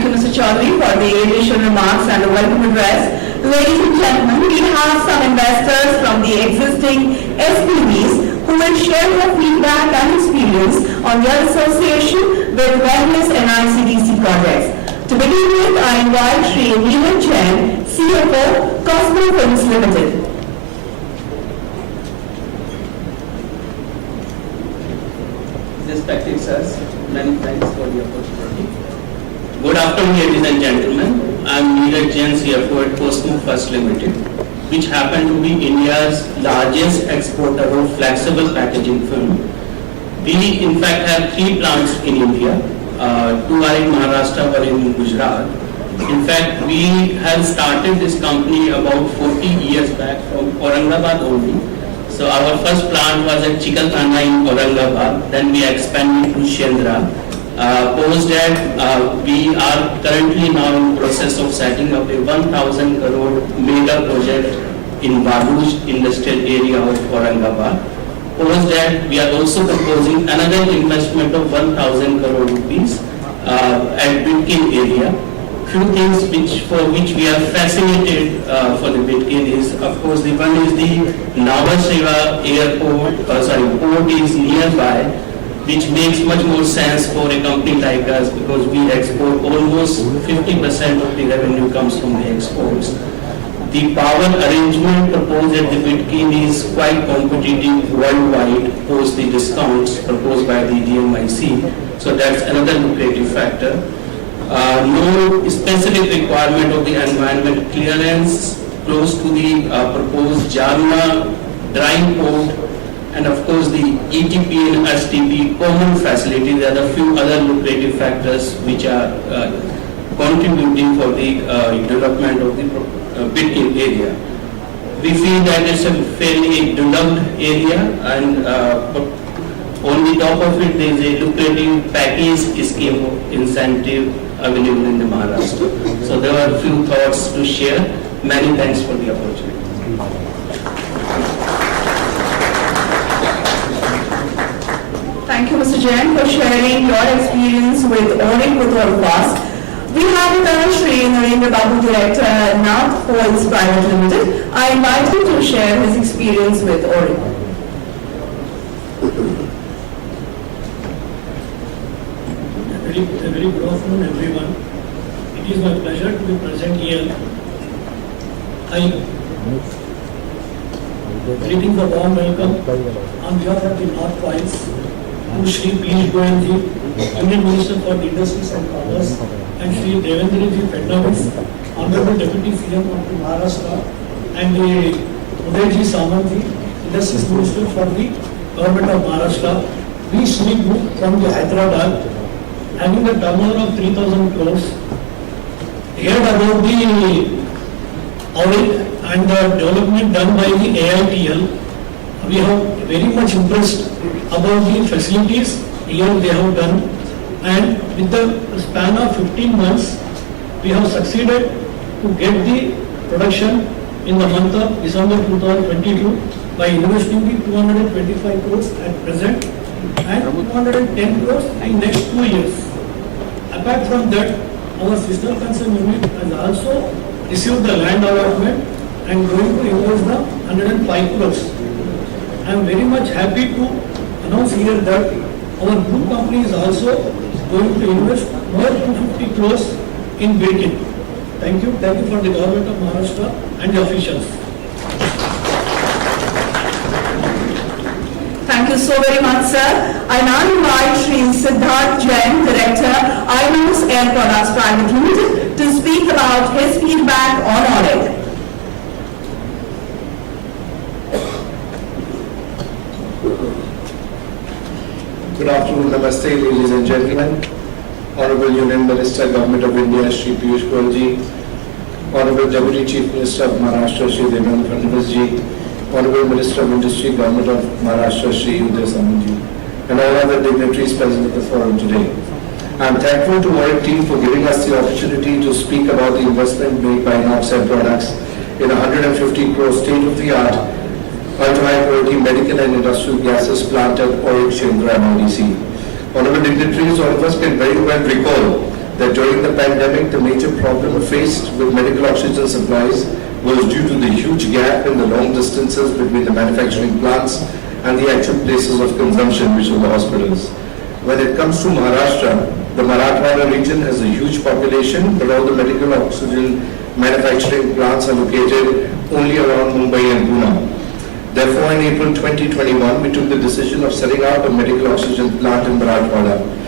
Thank you, Mr. Chaudhary, for the initial remarks and the welcome address. Ladies and gentlemen, we have some investors from the existing SPVs who will share their feedback and experience on their association with various NICDC projects. To begin with, I invite Shri Neelam Jain, CFO, Cosmo Films Limited. Respected sirs, many thanks for the opportunity. Good afternoon, ladies and gentlemen. I am Neelam Jain, CFO at Cosmo First Limited, which happen to be India's largest exporter of flexible packaging film. We in fact have 3 plants in India. 2 are in Maharashtra, 1 in Gujarat. In fact, we have started this company about 40 years back from Aurangabad only. So our first plant was at Chikalthana in Aurangabad. Then we expanded to Shinde. Post that, we are currently now in process of setting up a 1,000 crore mega project in Baluj industrial area of Aurangabad. Post that, we are also proposing another investment of 1,000 crore rupees at Bitkin area. Few things for which we are fascinated for the Bitkin is, of course, the one is the Navaseva airport, port is nearby, which makes much more sense for a company like us because we export almost 50% of the revenue comes from the exports. The power arrangement proposed at the Bitkin is quite competitive worldwide post the discounts proposed by the DMIC. So that's another lucrative factor. No specific requirement of the environment clearance close to the proposed Jalna drying port, and of course the ETP and STP common facilities are the few other lucrative factors which are contributing for the development of the Bitkin area. We feel that it's a fairly developed area, and on the top of it there is a lucrative package scheme incentive available in the Maharashtra. So there are a few thoughts to share. Many thanks for the opportunity. Thank you, Mr. Jain, for sharing your experience with owning with all of us. We have with us Shri Narendra Babu, Director at North Poles Private Limited. I invite him to share his experience with owning. A very good afternoon, everyone. It is my pleasure to be present here. I greetings a warm welcome on behalf of the North Poles to Shri Piyush Union Minister for Industries and Commerce, and Shri Devendra Fadnavis, Honorable Deputy CM of the Maharashtra, and the Uday Samant, Industries Minister for the Government of Maharashtra. We Shri Group from the Hyderabad, having a turnover of 3,000 crores, heard about the audit and the development done by the AITL. We have very much impressed about the facilities here they have done, and with the span of 15 months, we have succeeded to get the production in the month of December 2022 by investing the 225 crores at present and 210 crores in next 2 years. Apart from that, our sister concern unit has also received the land allotment and going to invest the 105 crores. I am very much happy to announce here that our group company is also going to invest more 250 crores in Bitkin. Thank you for the government of Maharashtra and the officials. Thank you so very much, sir. I now invite Shri Siddharth Jain, Director, INOS Air Products Private Limited, to speak about his feedback on audit. Good afternoon, namaste, ladies and gentlemen. Honorable Union Minister, Government of India, Shri Piyush Goyal, Honorable Deputy Chief Minister of Maharashtra, Shri Devendra Fadnavis, Honorable Minister of Industry, Government of Maharashtra, Shri Uday, Samant, and all other dignitaries present at the forum today. I am thankful to our team for giving us the opportunity to speak about the investment made by INOS Air Products in 150 crore state-of-the-art ultra-high quality medical and industrial gases plant at Shinde, ODC. Honorable dignitaries, all of us can very well recall that during the pandemic, the major problem faced with medical oxygen supplies was due to the huge gap in the long distances between the manufacturing plants and the actual places of consumption, which were the hospitals. When it comes to Maharashtra, the Marathwada region has a huge population, but all the medical oxygen manufacturing plants are located only around Mumbai and Pune. Therefore, in April 2021, we took the decision of setting up a medical oxygen plant in Marathwada.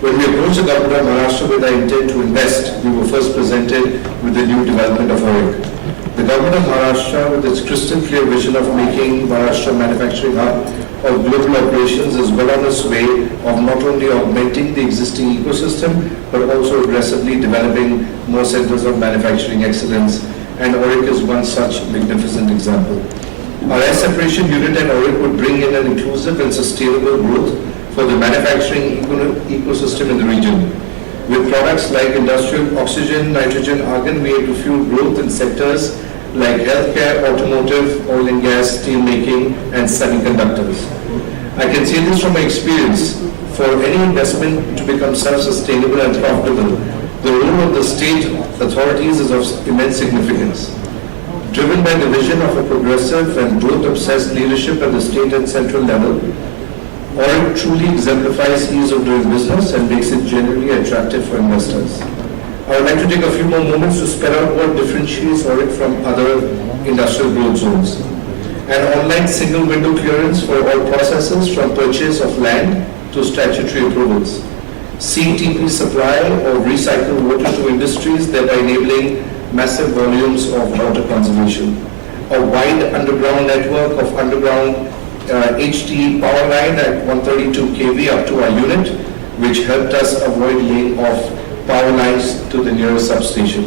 When we approached the government of Maharashtra with our intent to invest, we were first presented with the new development of AURIC. The government of Maharashtra, with its crystal clear vision of making Maharashtra manufacturing hub of global operations, is well on its way of not only augmenting the existing ecosystem, but also aggressively developing more centers of manufacturing excellence, and AURIC is one such magnificent example. Our air separation unit at AURIC would bring in an inclusive and sustainable growth for the manufacturing ecosystem in the region. With products like industrial oxygen, nitrogen, argon, we aim to fuel growth in sectors like healthcare, automotive, oil and gas, steel making, and semiconductors. I can say this from my experience. For any investment to become self-sustainable and profitable, the role of the state authorities is of immense significance. Driven by the vision of a progressive and growth-obsessed leadership at the state and central level, AURIC truly exemplifies ease of doing business and makes it generally attractive for investors. I would like to take a few more moments to spell out what differentiates AURIC from other industrial growth zones. An online single window clearance for all processes from purchase of land to statutory approvals. CTP supply of recycled water to industries, thereby enabling massive volumes of water conservation. A wide underground network of underground HT power line at 132 kV up to our unit, which helped us avoid laying off power lines to the nearest substation.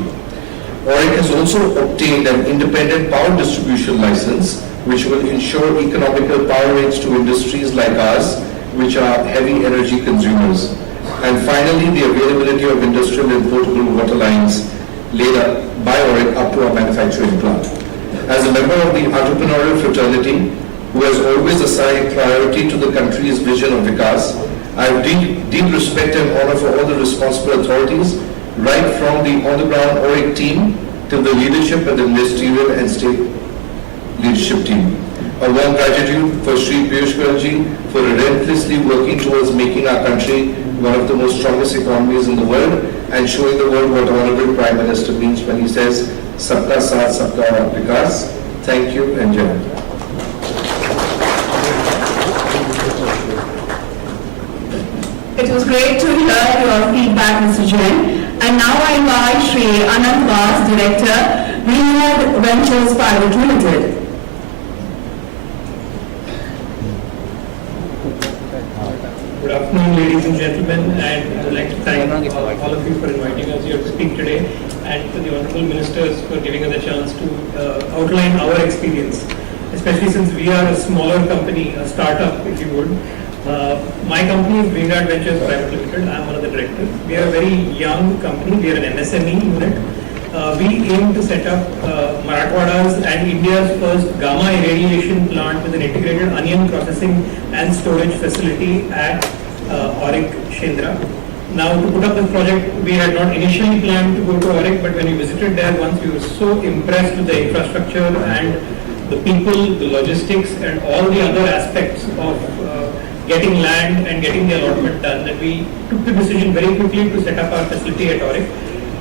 AURIC has also obtained an independent power distribution license, which will ensure economical power rates to industries like ours, which are heavy energy consumers. And finally, the availability of industrial and portable water lines laid up by AURIC up to our manufacturing plant. As a member of the entrepreneurial fraternity, who has always assigned priority to the country's vision of Vikas, I have deep respect and honor for all the responsible authorities, right from the on-the-ground AURIC team till the leadership at the ministerial and state leadership team. A warm gratitude for Shri Piyush for relentlessly working towards making our country one of the most strongest economies in the world and showing the world what Honorable Prime Minister means when he says, Sabka Saath, Sabka Vikas. Thank you and Jai Hind. It was great to hear your feedback, Mr. Jain. And now I invite Shri Anand Vas, Director, Greenwood Ventures Private Limited. Good afternoon, ladies and gentlemen, and I would like to thank all of you for inviting us here to speak today, and to the Honorable Ministers for giving us a chance to outline our experience, especially since we are a smaller company, a startup, if you would. My company is Greenwood Ventures Private Limited. I am one of the directors. We are a very young company. We are an MSME unit. We aim to set up Marathwada's and India's first gamma irradiation plant with an integrated onion processing and storage facility at AURIC, Shinde. Now, to put up this project, we had not initially planned to go to AURIC, but when we visited there once, we were so impressed with the infrastructure and the people, the logistics, and all the other aspects of getting land and getting the allotment done that we took the decision very quickly to set up our facility at AURIC.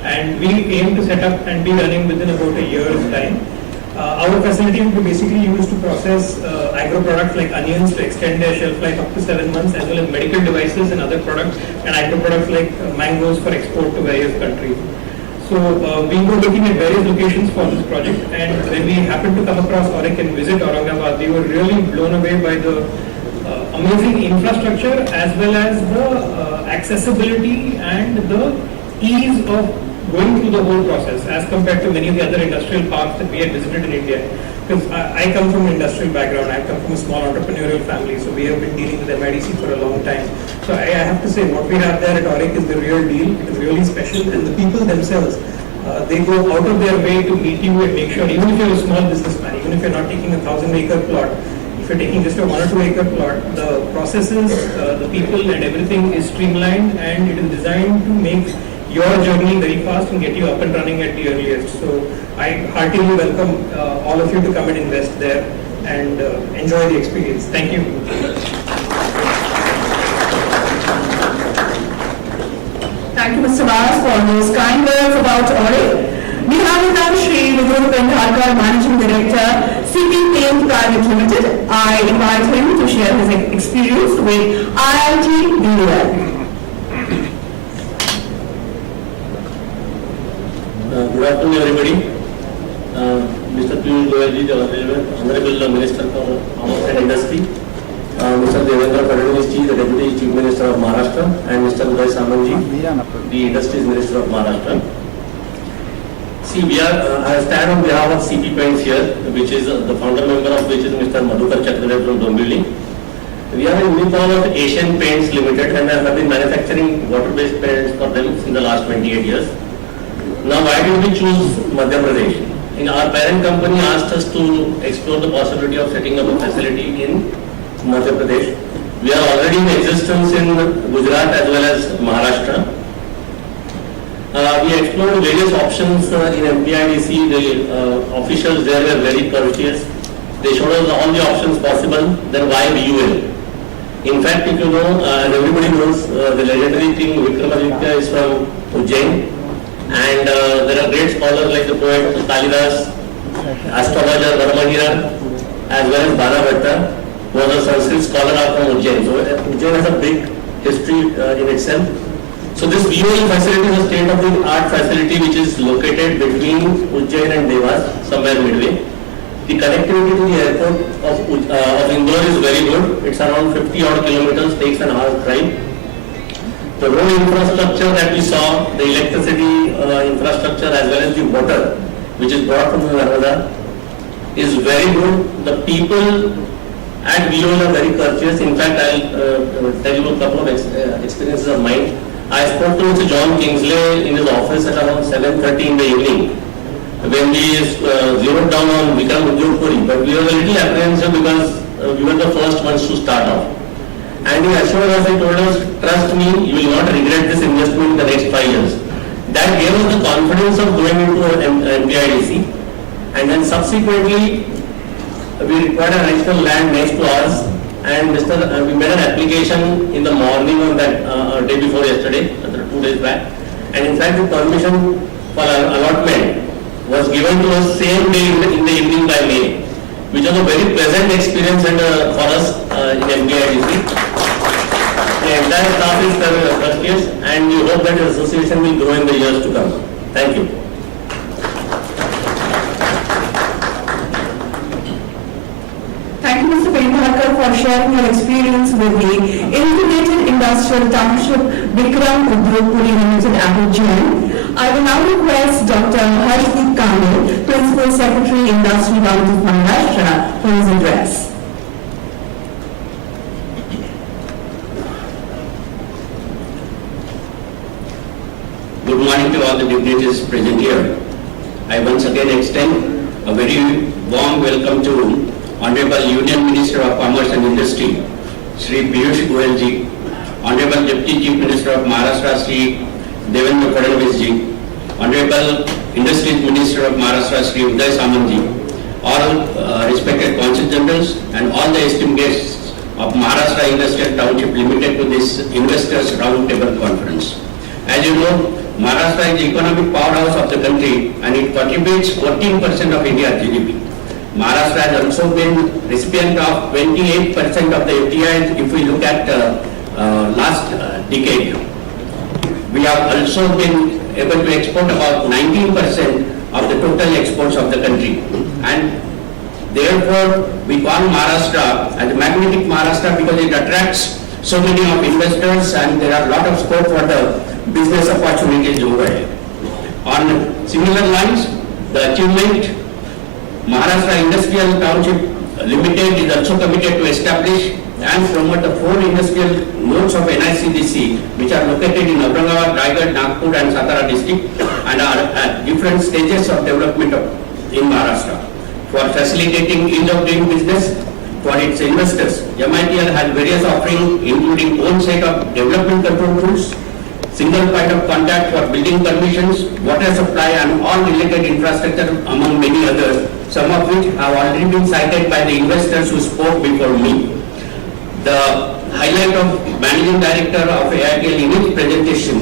And we aim to set up and be running within about a year's time. Our facility will be basically used to process agro products like onions to extend their shelf life up to 7 months, as well as medical devices and other products, and agro products like mangoes for export to various countries. So we were looking at various locations for this project, and when we happened to come across AURIC and visit Aurangabad, we were really blown away by the amazing infrastructure as well as the accessibility and the ease of going through the whole process as compared to many of the other industrial parks that we had visited in India. Because I come from an industrial background, I come from a small entrepreneurial family, so we have been dealing with MIDC for a long time. So I have to say, what we have there at AURIC is the real deal. It is really special, and the people themselves, they go out of their way to meet you and make sure, even if you're a small businessman, even if you're not taking a 1,000-acre plot, if you're taking just a 1 or 2 acre plot, the processes, the people and everything is streamlined, and it is designed to make your journey very fast and get you up and running at the earliest. So I heartily welcome all of you to come and invest there and enjoy the experience. Thank you. Thank you, Mr. Mas, for those kind words about audit. We have now Shri Devendra, Managing Director, CP Paint Private Limited. I invite him to share his experience with IIT Goyal. Good afternoon, everybody. Mr. Piyush Goyal, the Honorable Minister for Commerce and Industry, Mr. Devendra, the Deputy Chief Minister of Maharashtra, and Mr. Uday, the Industries Minister of Maharashtra. See, I stand on behalf of CP Paints here, which is the founder member of which is Mr. Madhukar Chakravarti from Dombivli. We are a unicorn of Asian Paints Limited, and I have been manufacturing water-based paints for them in the last 28 years. Now, why did we choose Madhya Pradesh? Our parent company asked us to explore the possibility of setting up a facility in Madhya Pradesh. We are already in existence in Gujarat as well as Maharashtra. We explored various options in MPIDC. The officials there were very courteous. They showed us all the options possible. Then why VUL? In fact, if you know, as everybody knows, the legendary king Vikramaditya is from Ujjain, and there are great scholars like the poet Kalidas, astrologer Varamagira, as well as Bhanabhatta, who was a Sanskrit scholar from Ujjain. So Ujjain has a big history in itself. So this VUL facility is a state-of-the-art facility which is located between Ujjain and Devas, somewhere midway. The connectivity to the airport of Indore is very good. It's around 50 odd kilometers, takes an hour's drive. The road infrastructure that we saw, the electricity infrastructure as well as the water which is brought from the Narmada is very good. The people at VUL are very courteous. In fact, I'll tell you a couple of experiences of mine. I spoke to Mr. John Kingsley in his office at around 7:30 in the evening when we zeroed down on Vikram Udyogpuri, but we were a little apprehensive because we were the first ones to start off. And he assured us, he told us, trust me, you will not regret this investment in the next 5 years. That gave us the confidence of going into MPIDC. And then subsequently, we required an additional land next to us. And we made an application in the morning on that day before yesterday, 2 days back. And in fact, the permission for allotment was given to us same day in the evening by mail, which was a very pleasant experience and, for us in MPIDC. The entire staff is courteous, and we hope that the association will grow in the years to come. Thank you. Thank you, Mr. Devendra, for sharing your experience with the Integrated Industrial Township Vikram Udyogpuri Limited Abidjan. I will now request Dr. Harshdeep Kamil, Principal Secretary, Industry Government of Maharashtra, for his address. Good morning to all the dignitaries present here. I once again extend a very warm welcome to Honorable Union Minister of Commerce and Industry, Shri Piyush Goyal ji, Honorable Deputy Chief Minister of Maharashtra, Shri Devendra Fadnavis ji, Honorable Industries Minister of Maharashtra, Shri Uday Samant ji, all respected Consul Generals and all the esteemed guests of Maharashtra Industrial Township Limited to this Investors Roundtable Conference. As you know, Maharashtra is the economic powerhouse of the country and it contributes 14% of India's GDP. Maharashtra has also been recipient of 28% of the FDI if we look at last decade. We have also been able to export about 19% of the total exports of the country. And therefore, we call Maharashtra as a magnetic Maharashtra because it attracts so many of investors and there are a lot of scope for the business opportunities over here. On similar lines, the achievement Maharashtra Industrial Township Limited is also committed to establish and promote the 4 industrial nodes of NICDC which are located in Aurangabad, Raigad, Nagpur and Satara district and are at different stages of development in Maharashtra. For facilitating ease of doing business for its investors, MITL has various offerings including own set of development control tools, single point of contact for building permissions, water supply and all related infrastructure among many others, some of which have already been cited by the investors who spoke before me. The highlight of Managing Director of AITL in his presentation,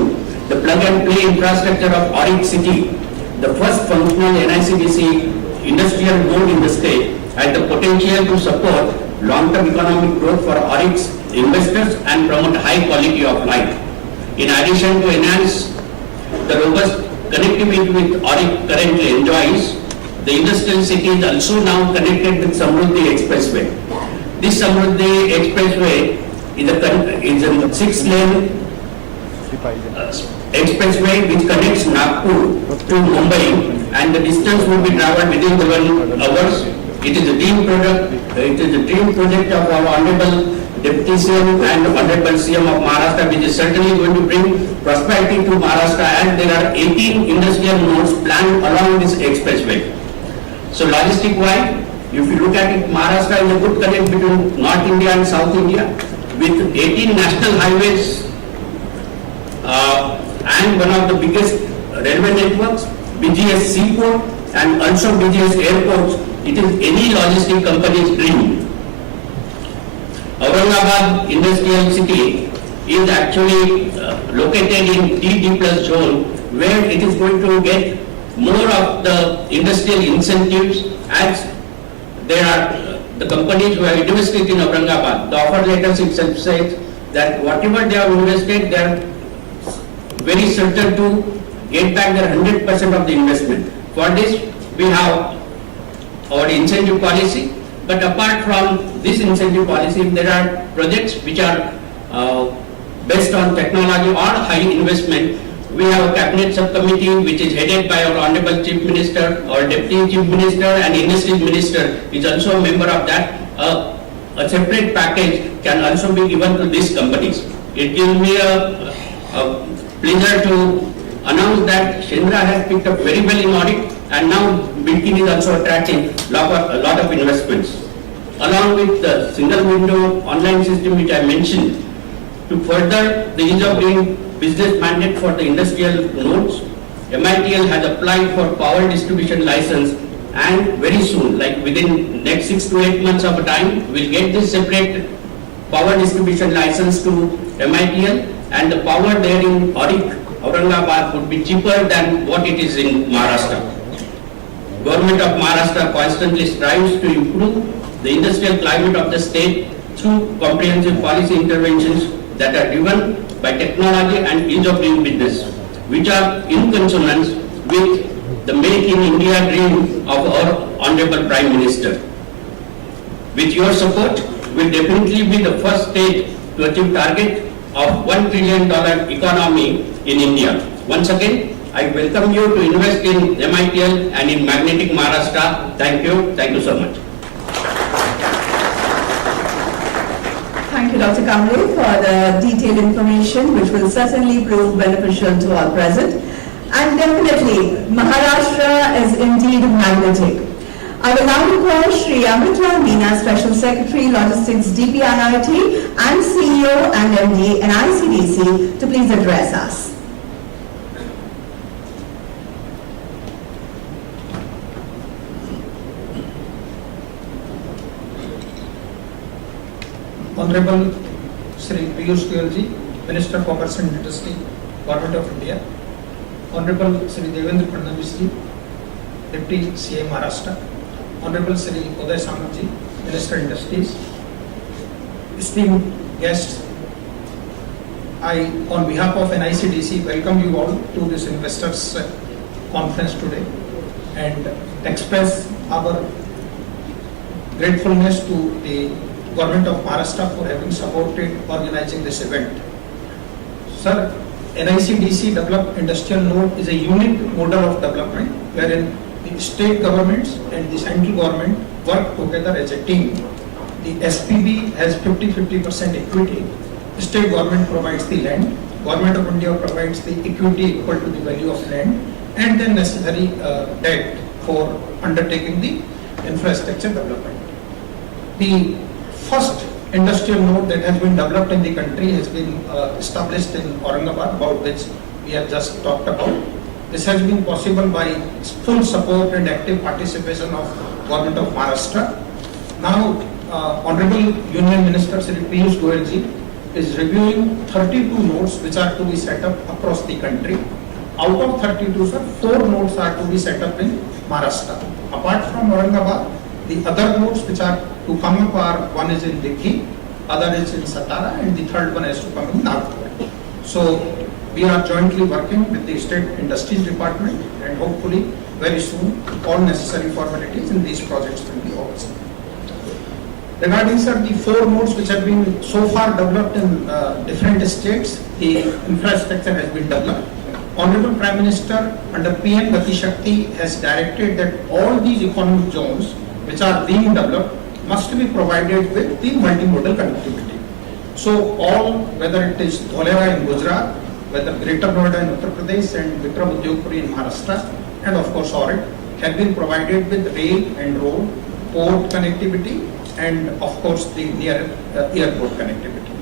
the plug and play infrastructure of Auric City, the first functional NICDC industrial node in the state, has the potential to support long-term economic growth for Auric's investors and promote high quality of life. In addition to enhance the robust connectivity with Auric currently enjoys, the industrial city is also now connected with Samruddhi Expressway. This Samruddhi Expressway is a 6-lane expressway which connects Nagpur to Mumbai, and the distance will be traveled within 7 hours. It is a dream project of our Honorable Deputy CM and Honorable CM of Maharashtra, which is certainly going to bring prosperity to Maharashtra, and there are 18 industrial nodes planned along this expressway. So logistic-wise, if you look at it, Maharashtra is a good connect between North India and South India, with 18 national highways and one of the biggest railway networks, BGS Seaport and also BGS Airports. It is any logistic company's dream. Aurangabad Industrial City is actually located in TD+ zone, where it is going to get more of the industrial incentives, as there are the companies who have invested in Aurangabad. The offer letters itself says that whatever they have invested, they are very certain to get back their 100% of the investment. For this, we have our incentive policy, but apart from this incentive policy, there are projects which are based on technology or high investment. We have a cabinet subcommittee which is headed by our Honorable Chief Minister, our Deputy Chief Minister and Industries Minister is also a member of that. A separate package can also be given to these companies. It gives me a pleasure to announce that Shinde has picked up very well in audit, and now Bilkin is also attracting a lot of investments. Along with the single window online system which I mentioned, to further the ease of doing business mandate for the industrial nodes, MITL has applied for power distribution license, and very soon, like within next 6 to 8 months of time, we'll get this separate power distribution license to MITL, and the power there in Aurangabad would be cheaper than what it is in Maharashtra. Government of Maharashtra constantly strives to improve the industrial climate of the state through comprehensive policy interventions that are driven by technology and ease of doing business, which are in consonance with the Make in India dream of our Honorable Prime Minister. With your support, we will definitely be the first state to achieve target of $1 trillion economy in India. Once again, I welcome you to invest in MITL and in magnetic Maharashtra. Thank you. Thank you so much. Thank you, Dr. Kamble, for the detailed information which will certainly prove beneficial to all present. And definitely, Maharashtra is indeed magnetic. I will now request Shri Amritla Meena, Special Secretary, Logistics, DPIIT, and CEO and MD, NICDC, to please address us. Honorable Shri Piyush Goyal, Minister of Commerce and Industry, Government of India. Honorable Shri Devendra Fadnavis, Deputy CM Maharashtra. Honorable Shri Uday Samant, Minister Industries. Esteemed guests, I, on behalf of NICDC, welcome you all to this investors conference today and express our gratefulness to the Government of Maharashtra for having supported organizing this event. Sir, NICDC developed industrial node is a unique model of development wherein the state governments and the central government work together as a team. The SPV has 50% equity. The state government provides the land. Government of India provides the equity equal to the value of land, and then necessary debt for undertaking the infrastructure development. The first industrial node that has been developed in the country has been established in Aurangabad, about which we have just talked about. This has been possible by full support and active participation of Government of Maharashtra. Now, Honorable Union Minister Shri Piyush Goyal ji is reviewing 32 nodes which are to be set up across the country. Out of 32, sir, 4 nodes are to be set up in Maharashtra. Apart from Aurangabad, the other nodes which are to come up are, one is in Delhi, other is in Satara, and the third one has to come in Nagpur. So we are jointly working with the State Industries Department, and hopefully very soon all necessary formalities in these projects will be over. Regarding, sir, the 4 nodes which have been so far developed in different states, the infrastructure has been developed. Honorable Prime Minister under PM Gati Shakti has directed that all these economic zones which are being developed must be provided with the multimodal connectivity. So all, whether it is Dholera in Gujarat, whether Greater Noida in Uttar Pradesh and Vikram Udyogpuri in Maharashtra, and of course Orit, have been provided with rail and road, port connectivity, and of course the near airport connectivity.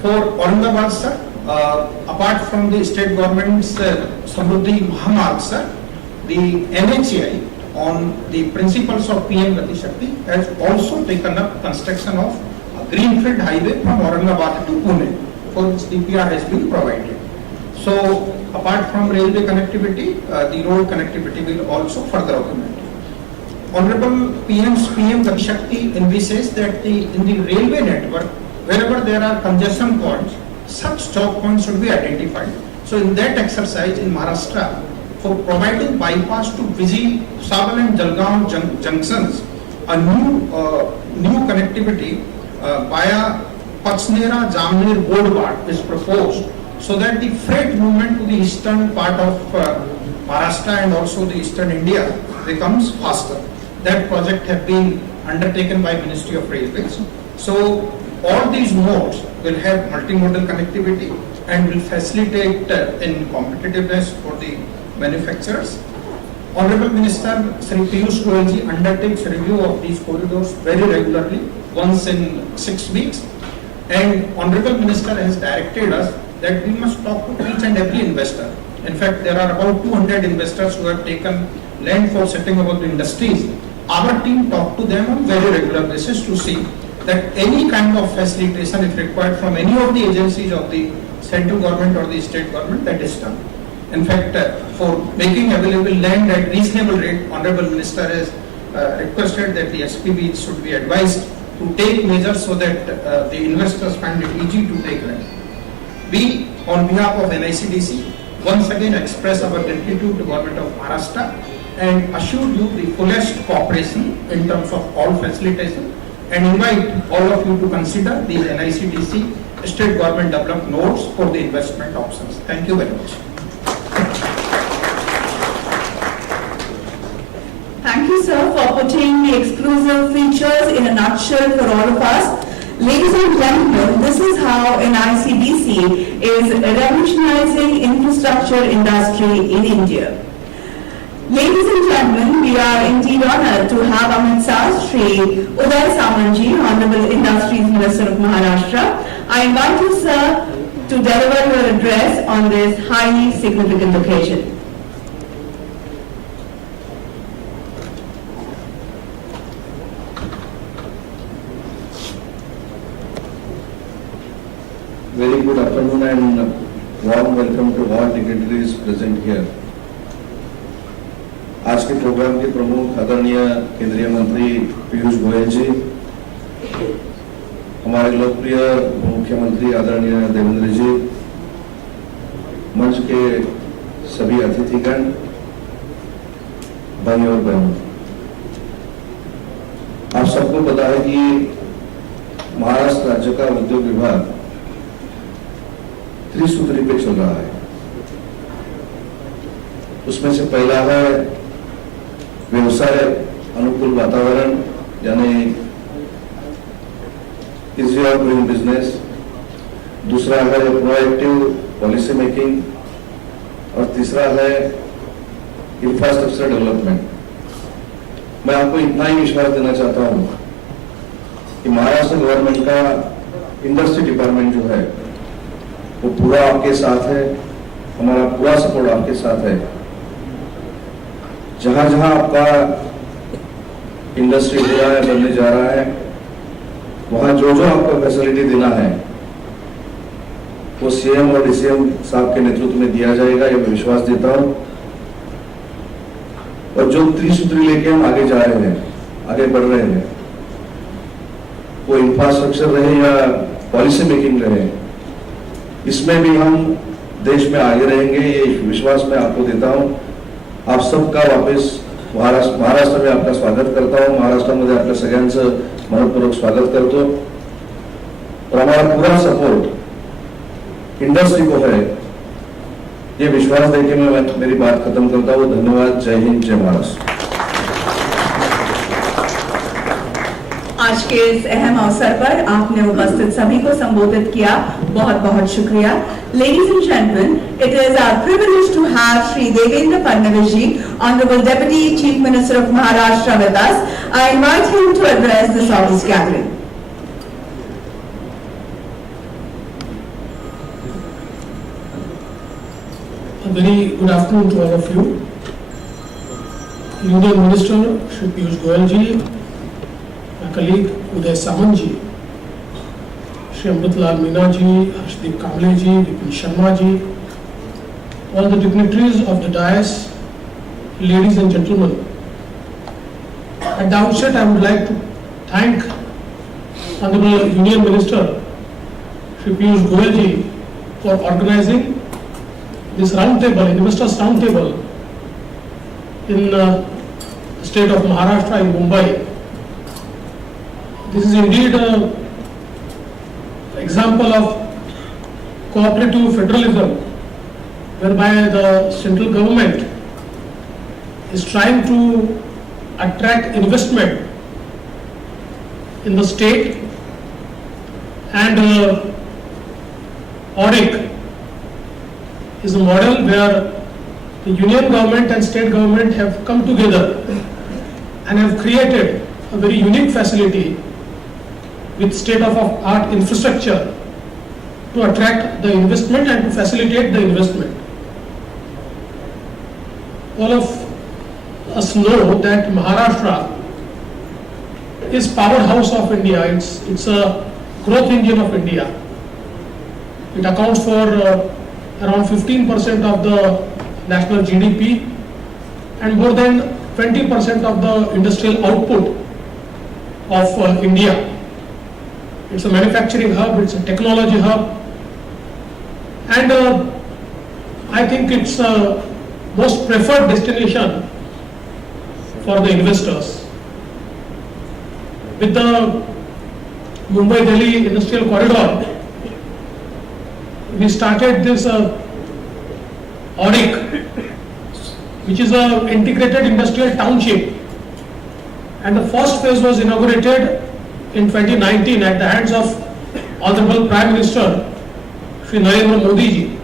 For Aurangabad, sir, apart from the state government's Samruddhi Mahamarg, sir, the NHAI on the principles of PM Gati Shakti has also taken up construction of a greenfield highway from Aurangabad to Pune, for which DPR has been provided. So apart from railway connectivity, the road connectivity will also further augment. Honorable PM Gati Shakti envisages that in the railway network, wherever there are congestion points, such choke points should be identified. So in that exercise in Maharashtra, for providing bypass to busy Saval and Jalgaon junctions, a new connectivity via Pachnera Jamner Boardwalk is proposed, so that the freight movement to the eastern part of Maharashtra and also the eastern India becomes faster. That project has been undertaken by Ministry of Railways. So all these nodes will have multimodal connectivity and will facilitate in competitiveness for the manufacturers. Honorable Minister Shri Piyush Goyal ji undertakes review of these corridors very regularly, once in 6 weeks, and Honorable Minister has directed us that we must talk to each and every investor. In fact, there are about 200 investors who have taken land for setting up the industries. Our team talk to them on very regular basis to see that any kind of facilitation if required from any of the agencies of the central government or the state government, that is done. In fact, for making available land at reasonable rate, Honorable Minister has requested that the SPBs should be advised to take measures so that the investors find it easy to take land. We, on behalf of NICDC, once again express our gratitude to Government of Maharashtra and assure you the fullest cooperation in terms of all facilitation, and invite all of you to consider these NICDC state government developed nodes for the investment options. Thank you very much. Thank you, sir, for putting the exclusive features in a nutshell for all of us. Ladies and gentlemen, this is how NICDC is revolutionizing infrastructure industry in India. Ladies and gentlemen, we are indeed honored to have Amit Sir, Shri Uday Samant, Honorable Industries Minister of Maharashtra. I invite you, sir, to deliver your address on this highly significant occasion. Very good afternoon and warm welcome to all dignitaries present here. आज के programme के प्रमुख आदरणीय केंद्रीय मंत्री पीयूष गोयल जी, हमारे लोकप्रिय मुख्यमंत्री आदरणीय देवेंद्र जी, मंच के सभी अतिथिगण, भाई और बहनों, आप सबको पता है कि महाराष्ट्र राज्य का उद्योग विभाग त्रिसूत्री पे चल रहा है। उसमें से पहला है व्यवसाय अनुकूल वातावरण, यानी इजी ऑफ डूइंग बिजनेस। दूसरा है प्रोएक्टिव पॉलिसी मेकिंग, और तीसरा है इंफ्रास्ट्रक्चर डेवलपमेंट। मैं आपको इतना ही विश्वास देना चाहता हूं कि महाराष्ट्र गवर्नमेंट का इंडस्ट्री डिपार्टमेंट जो है वो पूरा आपके साथ है, हमारा पूरा सपोर्ट आपके साथ है। जहां जहां आपका इंडस्ट्री हो रहा है, बनने जा रहा है, वहां जो जो आपको फैसिलिटी देना है वो सीएम और डीसीएम साहब के नेतृत्व में दिया जाएगा, ये मैं विश्वास देता हूं। और जो त्रिसूत्री लेके हम आगे जा रहे हैं, आगे बढ़ रहे हैं, वो इंफ्रास्ट्रक्चर रहे या पॉलिसी मेकिंग रहे, इसमें भी हम देश में आगे रहेंगे, ये विश्वास मैं आपको देता हूं। आप सबका वापस महाराष्ट्र में आपका स्वागत करता हूं, महाराष्ट्रामध्ये आपल्या सगळ्यांचं मनपूर्वक स्वागत करतो और हमारा पूरा सपोर्ट इंडस्ट्री को है, ये विश्वास देके मैं मेरी बात खत्म करता हूं। धन्यवाद। जय हिंद, जय महाराष्ट्र। आज के इस अहम अवसर पर आपने उपस्थित सभी को संबोधित किया, बहुत बहुत शुक्रिया। Ladies and gentlemen, it is our privilege to have Shri Devendra Fadnavis ji, Honorable Deputy Chief Minister of Maharashtra with us. I invite him to address this audience gathering. A very good afternoon to all of you. Union Minister Shri Piyush Goyal ji, my colleague Uday Samant ji, Shri Amritlal Meena ji, Harshdeep Kamble ji, Vipin Sharma ji, all the dignitaries of the dais, ladies and gentlemen. At the outset, I would like to thank Honorable Union Minister Shri Piyush Goyal ji for organizing this roundtable, investors roundtable in the state of Maharashtra in Mumbai. This is indeed an example of cooperative federalism, whereby the central government is trying to attract investment in the state, and AURIC is a model where the union government and state government have come together and have created a very unique facility with state-of-the-art infrastructure to attract the investment and to facilitate the investment. All of us know that Maharashtra is powerhouse of India. It's a growth engine of India. It accounts for around 15% of the national GDP and more than 20% of the industrial output of India. It's a manufacturing hub, it's a technology hub, and I think it's a most preferred destination for the investors. With the Mumbai-Delhi industrial corridor, we started this AURIC, which is an integrated industrial township, and the first phase was inaugurated in 2019 at the hands of Honorable Prime Minister Shri Narendra Modi ji,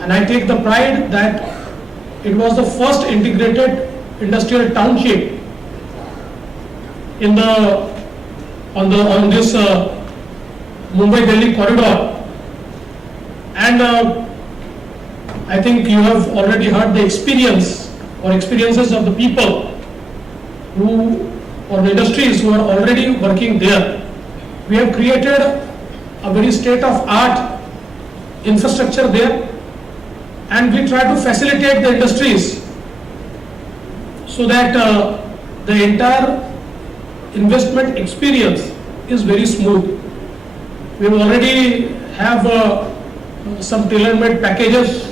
and I take the pride that it was the first integrated industrial township in on this Mumbai-Delhi corridor. And I think you have already heard the experiences of the people or the industries who are already working there. We have created a very state-of-art infrastructure there, and we try to facilitate the industries so that the entire investment experience is very smooth. We already have some tailor-made packages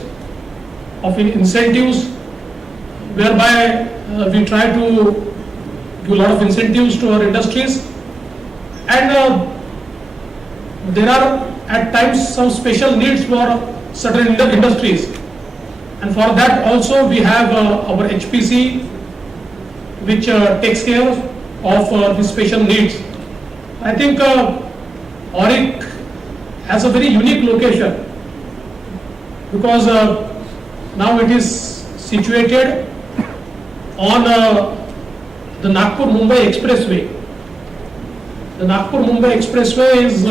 of incentives, whereby we try to give a lot of incentives to our industries, and there are at times some special needs for certain industries, and for that also we have our HPC, which takes care of the special needs. I think AURIC has a very unique location because now it is situated on the Nagpur-Mumbai Expressway, The Nagpur-Mumbai expressway is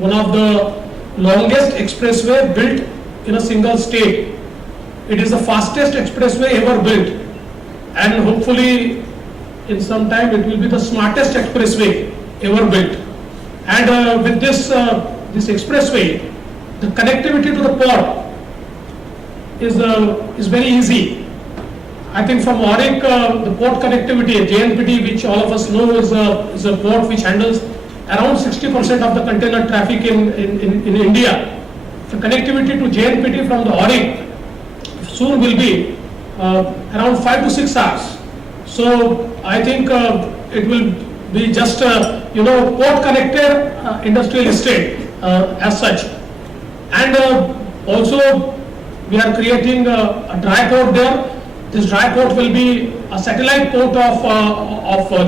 one of the longest expressway built in a single state. It is the fastest expressway ever built, and hopefully in some time it will be the smartest expressway ever built. And with this expressway, the connectivity to the port is very easy. I think from Auric, the port connectivity, JNPT, which all of us know is a port which handles around 60% of the container traffic in India. The connectivity to JNPT from the Auric soon will be around 5 to 6 hours. So I think it will be just port connected industrial estate as such. And also we are creating a dry port there. This dry port will be a satellite port of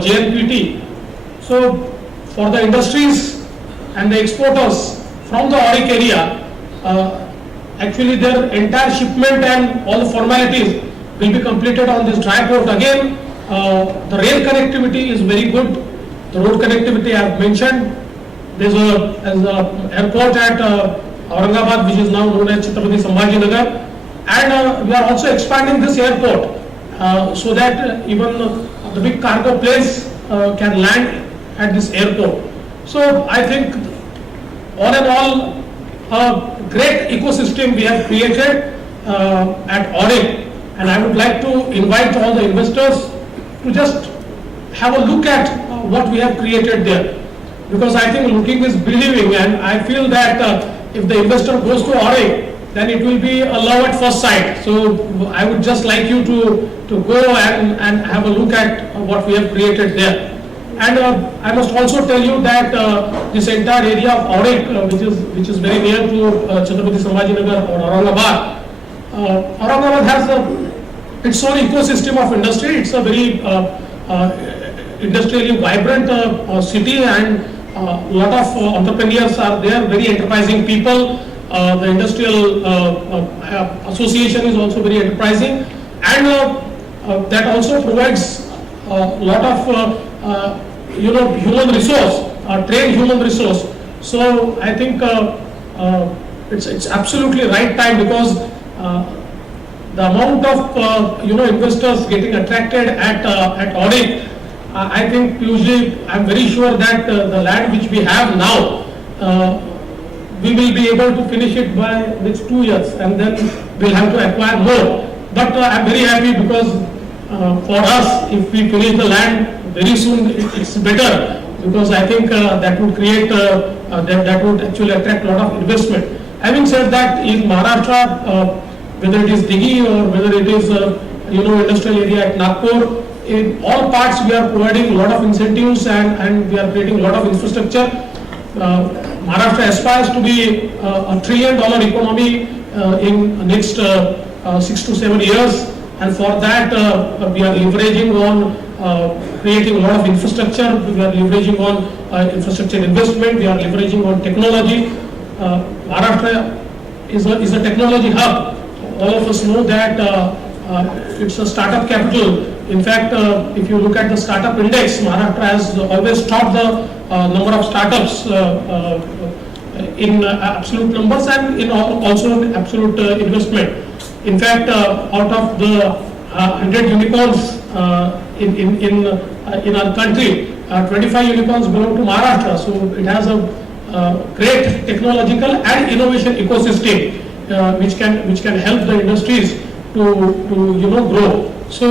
JNPT. So for the industries and the exporters from the Auric area, actually their entire shipment and all the formalities will be completed on this dry port. Again, the rail connectivity is very good. The road connectivity I have mentioned. There's an airport at Aurangabad, which is now known as Chhatrapati Sambhajinagar. And we are also expanding this airport so that even the big cargo planes can land at this airport. So I think all in all, a great ecosystem we have created at Auric, and I would like to invite all the investors to just have a look at what we have created there, because I think looking is believing, and I feel that if the investor goes to Auric, then it will be a love at first sight. So I would just like you to go and have a look at what we have created there. And I must also tell you that this entire area of Auric, which is very near to Chhatrapati Sambhajinagar or Aurangabad, Aurangabad has its own ecosystem of industry. It's a very industrially vibrant city, and a lot of entrepreneurs are there, very enterprising people. The industrial association is also very enterprising, and that also provides a lot of human resource, trained human resource. So I think it's absolutely right time, because the amount of investors getting attracted at Auric, I think usually I'm very sure that the land which we have now, we will be able to finish it by next 2 years, and then we'll have to acquire more. But I'm very happy, because for us, if we finish the land very soon, it's better, because I think that would create, that would actually attract a lot of investment. Having said that, in Maharashtra, whether it is Dighi or whether it is industrial area at Nagpur, in all parts we are providing a lot of incentives, and we are creating a lot of infrastructure. Maharashtra aspires to be a $1 trillion economy in next 6 to 7 years, and for that we are leveraging on creating a lot of infrastructure. We are leveraging on infrastructure investment. We are leveraging on technology. Maharashtra is a technology hub. All of us know that it's a startup capital. In fact, if you look at the startup index, Maharashtra has always topped the number of startups in absolute numbers, and in also in absolute investment. In fact, out of the 100 unicorns in our country, 25 unicorns belong to Maharashtra. So it has a great technological and innovation ecosystem which can help the industries to grow. So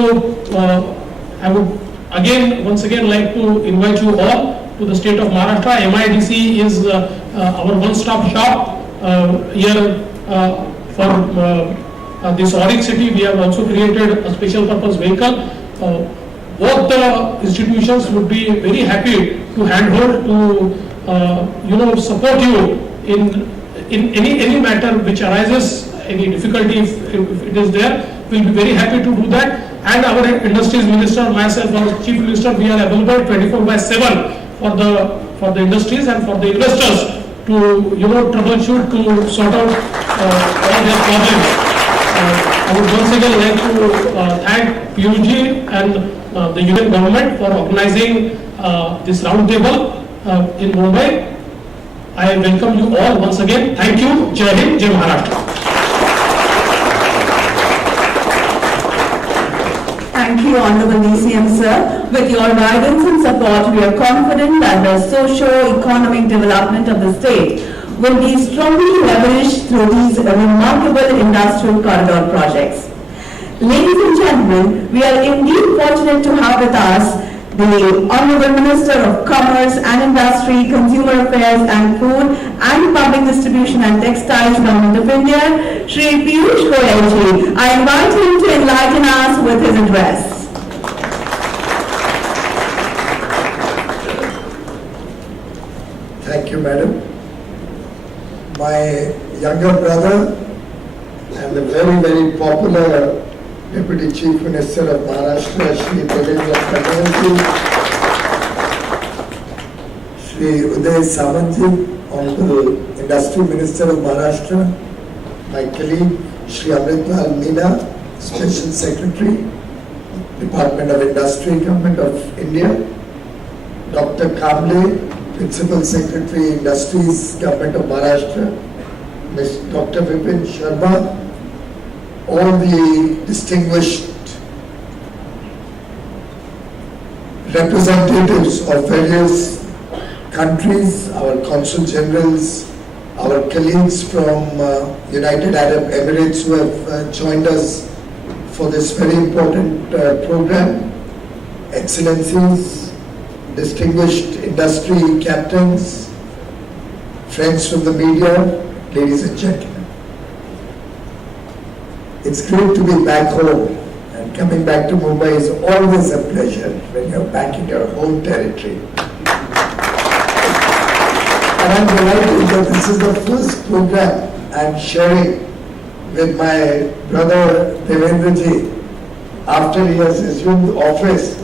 I would once again like to invite you all to the state of Maharashtra. MIDC is our one-stop shop here for this Auric city. We have also created a special purpose vehicle. Both the institutions would be very happy to handhold, to support you in any matter which arises, any difficulty if it is there. We'll be very happy to do that. And our industries minister, myself, our chief minister, we are available 24/7 for the industries and for the investors to troubleshoot, to sort out all their problems. I would once again like to thank Piyush and the union government for organizing this round table. in Mumbai. I welcome you all once again. Thank you. Jai Hind, Jai Maharashtra. Thank you, Honorable DCM Sir. With your guidance and support, we are confident that the socio-economic development of the state will be strongly leveraged through these remarkable industrial corridor projects. Ladies and gentlemen, we are indeed fortunate to have with us the Honorable Minister of Commerce and Industry, Consumer Affairs and Food and Public Distribution and Textiles, Government of India, Shri Piyush Goyal. I invite him to enlighten us with his address. Thank you, Madam. My younger brother and the very, very popular Deputy Chief Minister of Maharashtra, Shri Devendra, Shri Uday Samant, Honorable Industry Minister of Maharashtra, my colleague Shri Amritlal Meena, Special Secretary, Department of Industry, Government of India, Dr. Kamble, Principal Secretary, Industries, Government of Maharashtra, Ms. Dr. Vipin Sharma, all the distinguished representatives of various countries, our consul generals, our colleagues from United Arab Emirates who have joined us for this very important program, excellencies, distinguished industry captains, friends from the media, ladies and gentlemen. It's great to be back home, and coming back to Mumbai is always a pleasure when you're back in your home territory. And I'm delighted that this is the first program I'm sharing with my brother Devendra ji after he has assumed office.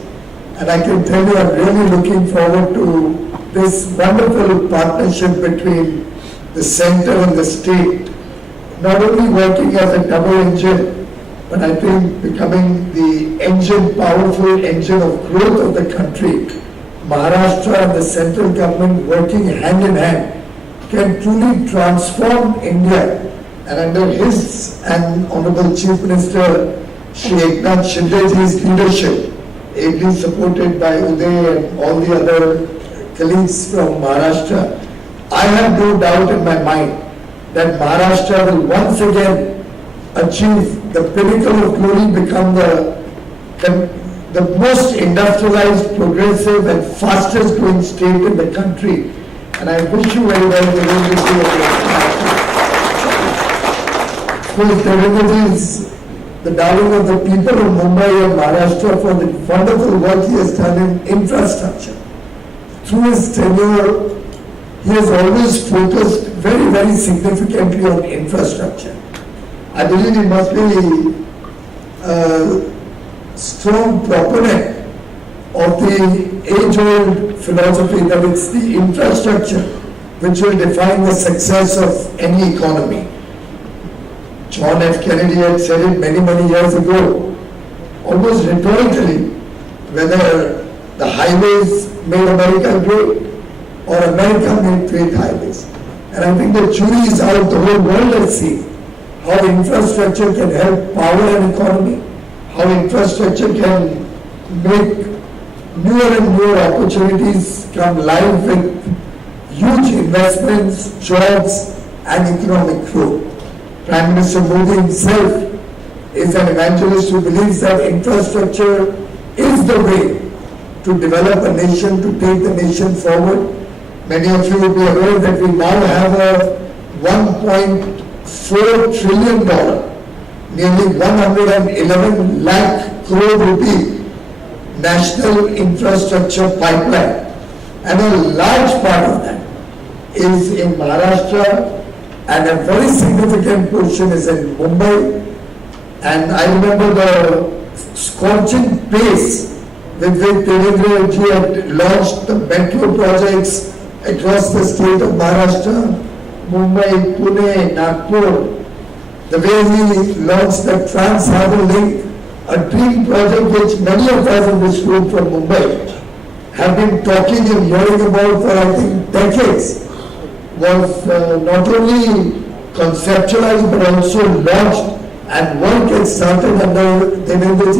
And I can tell you I'm really looking forward to this wonderful partnership between the center and the state. Not only working as a double engine, but I think becoming the engine, powerful engine of growth of the country. Maharashtra and the central government working hand in hand can truly transform India. And under his and Honorable Chief Minister Shri Eknath Shindeji's leadership, ably supported by Uday and all the other colleagues from Maharashtra, I have no doubt in my mind that Maharashtra will once again achieve the pinnacle of glory, become the most industrialized, progressive and fastest growing state in the country. And I wish you very well the way Devendra is the darling of the people of Mumbai and Maharashtra for the wonderful work he has done in infrastructure. Through his tenure, he has always focused very, very significantly on infrastructure. I believe he must be a strong proponent of the age-old philosophy that it's the infrastructure which will define the success of any economy. John F. Kennedy had said it many, many years ago, almost rhetorically, whether the highways made America great or America made great highways. And I think the jury is out, the whole world has seen how infrastructure can help power an economy, how infrastructure can make newer and newer opportunities come live with huge investments, jobs and economic growth. Prime Minister Modi himself is an evangelist who believes that infrastructure is the way to develop a nation, to take the nation forward. Many of you will be aware that we now have a $1.4 trillion, nearly 111 lakh crore rupee national infrastructure pipeline. And a large part of that is in Maharashtra and a very significant portion is in Mumbai. And I remember the scorching pace with which Devendra ji had launched the metro projects across the state of Maharashtra, Mumbai, Pune, Nagpur. The way he launched the Trans-Harbour Link, a dream project which many of us in this room from Mumbai have been talking and hearing about for I think decades was not only conceptualized but also launched, and work gets started under Devendra.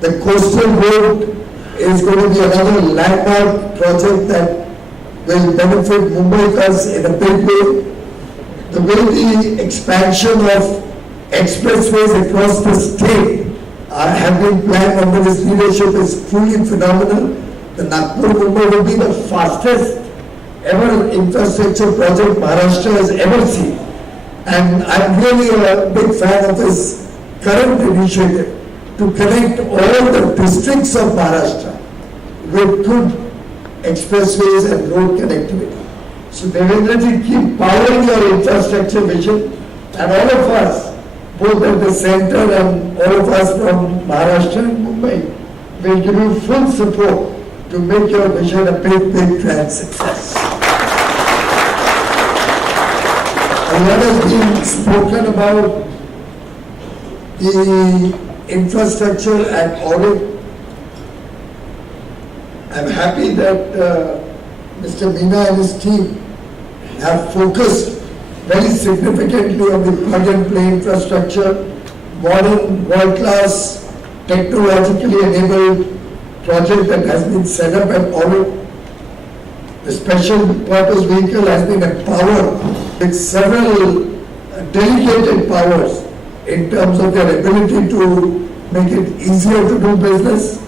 The coastal road is going to be another landmark project that will benefit Mumbaikas in a big way. The way the expansion of expressways across the state have been planned under his leadership is truly phenomenal. The Nagpur-Mumbai will be the fastest ever infrastructure project Maharashtra has ever seen. And I'm really a big fan of his current initiative to connect all the districts of Maharashtra with good expressways and road connectivity. So Devendra ji, keep powering your infrastructure vision, and all of us, both at the center and all of us from Maharashtra and Mumbai, will give you full support to make your vision a big, big grand success. A lot has been spoken about the infrastructure and audit. I'm happy that Mr. Meena and his team have focused very significantly on the plug-and-play infrastructure, modern, world-class, technologically enabled project that has been set up at audit. The special purpose vehicle has been empowered with several delegated powers in terms of their ability to make it easier to do business.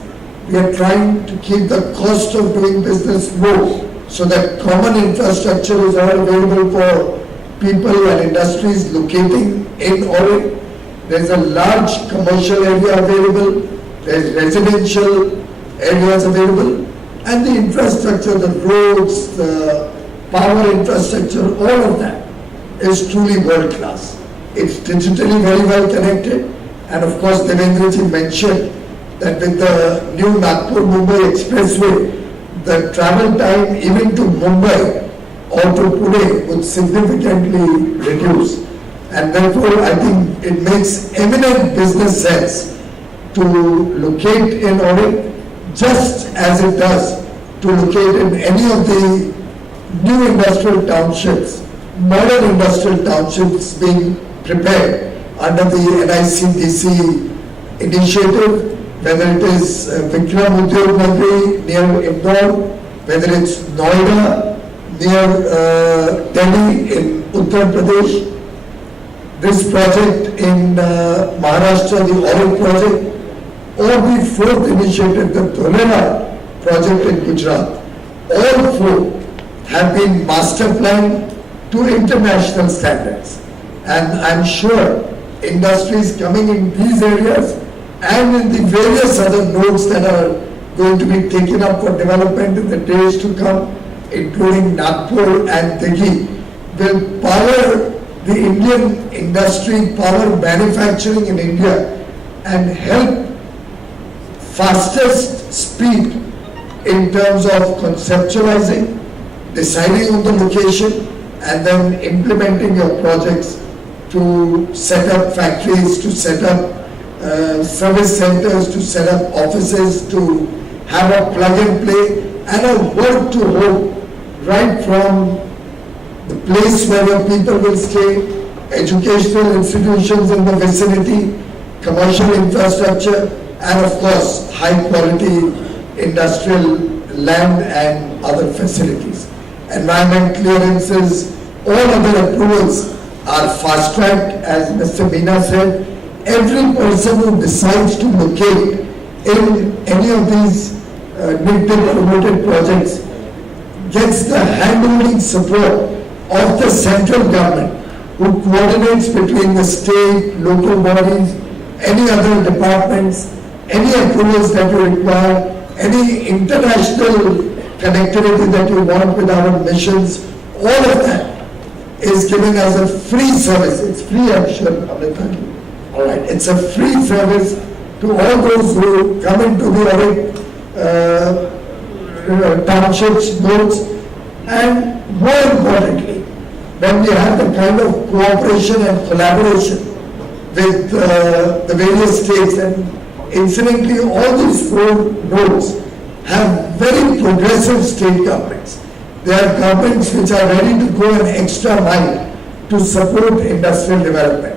We are trying to keep the cost of doing business low so that common infrastructure is all available for people and industries locating in audit. There is a large commercial area available, there is residential areas available, and the infrastructure, the roads, the power infrastructure, all of that is truly world class. It's digitally very well connected, and of course Devendra ji mentioned that with the new Nagpur-Mumbai expressway, the travel time even to Mumbai or to Pune would significantly reduce. And therefore, I think it makes eminent business sense to locate in audit just as it does to locate in any of the new industrial townships, modern industrial townships being prepared under the NICDC initiative, whether it is Vikram Udyog Nagari near Indore, whether it's Noida near Delhi in Uttar Pradesh, this project in Maharashtra, the audit project, or the fourth initiative, the Dholera project in Gujarat. All four have been master planned to international standards. And I'm sure industries coming in these areas and in the various other nodes that are going to be taken up for development in the days to come, including Nagpur and Dighi, will power the Indian industry, power manufacturing in India, and help fastest speed in terms of conceptualizing, deciding on the location, and then implementing your projects to set up factories, to set up service centers, to set up offices, to have a plug and play and a work to home right from the place where your people will stay, educational institutions in the vicinity, commercial infrastructure, and of course high quality industrial land and other facilities. Environment clearances, all other approvals are fast-tracked, as Mr. Meena said. Every person who decides to locate in any of these NITIC promoted projects gets the hand-holding support of the central government, who coordinates between the state, local bodies, any other departments, any approvals that you require, any international connectivity that you want with our missions, all of that is given as a free service. It's free, I'm sure, Amrita. All right, it's a free service to all those who come into the audit townships, nodes, and more importantly, when we have the kind of cooperation and collaboration with the various states, and incidentally all these four nodes have very progressive state governments. They are governments which are ready to go an extra mile to support industrial development.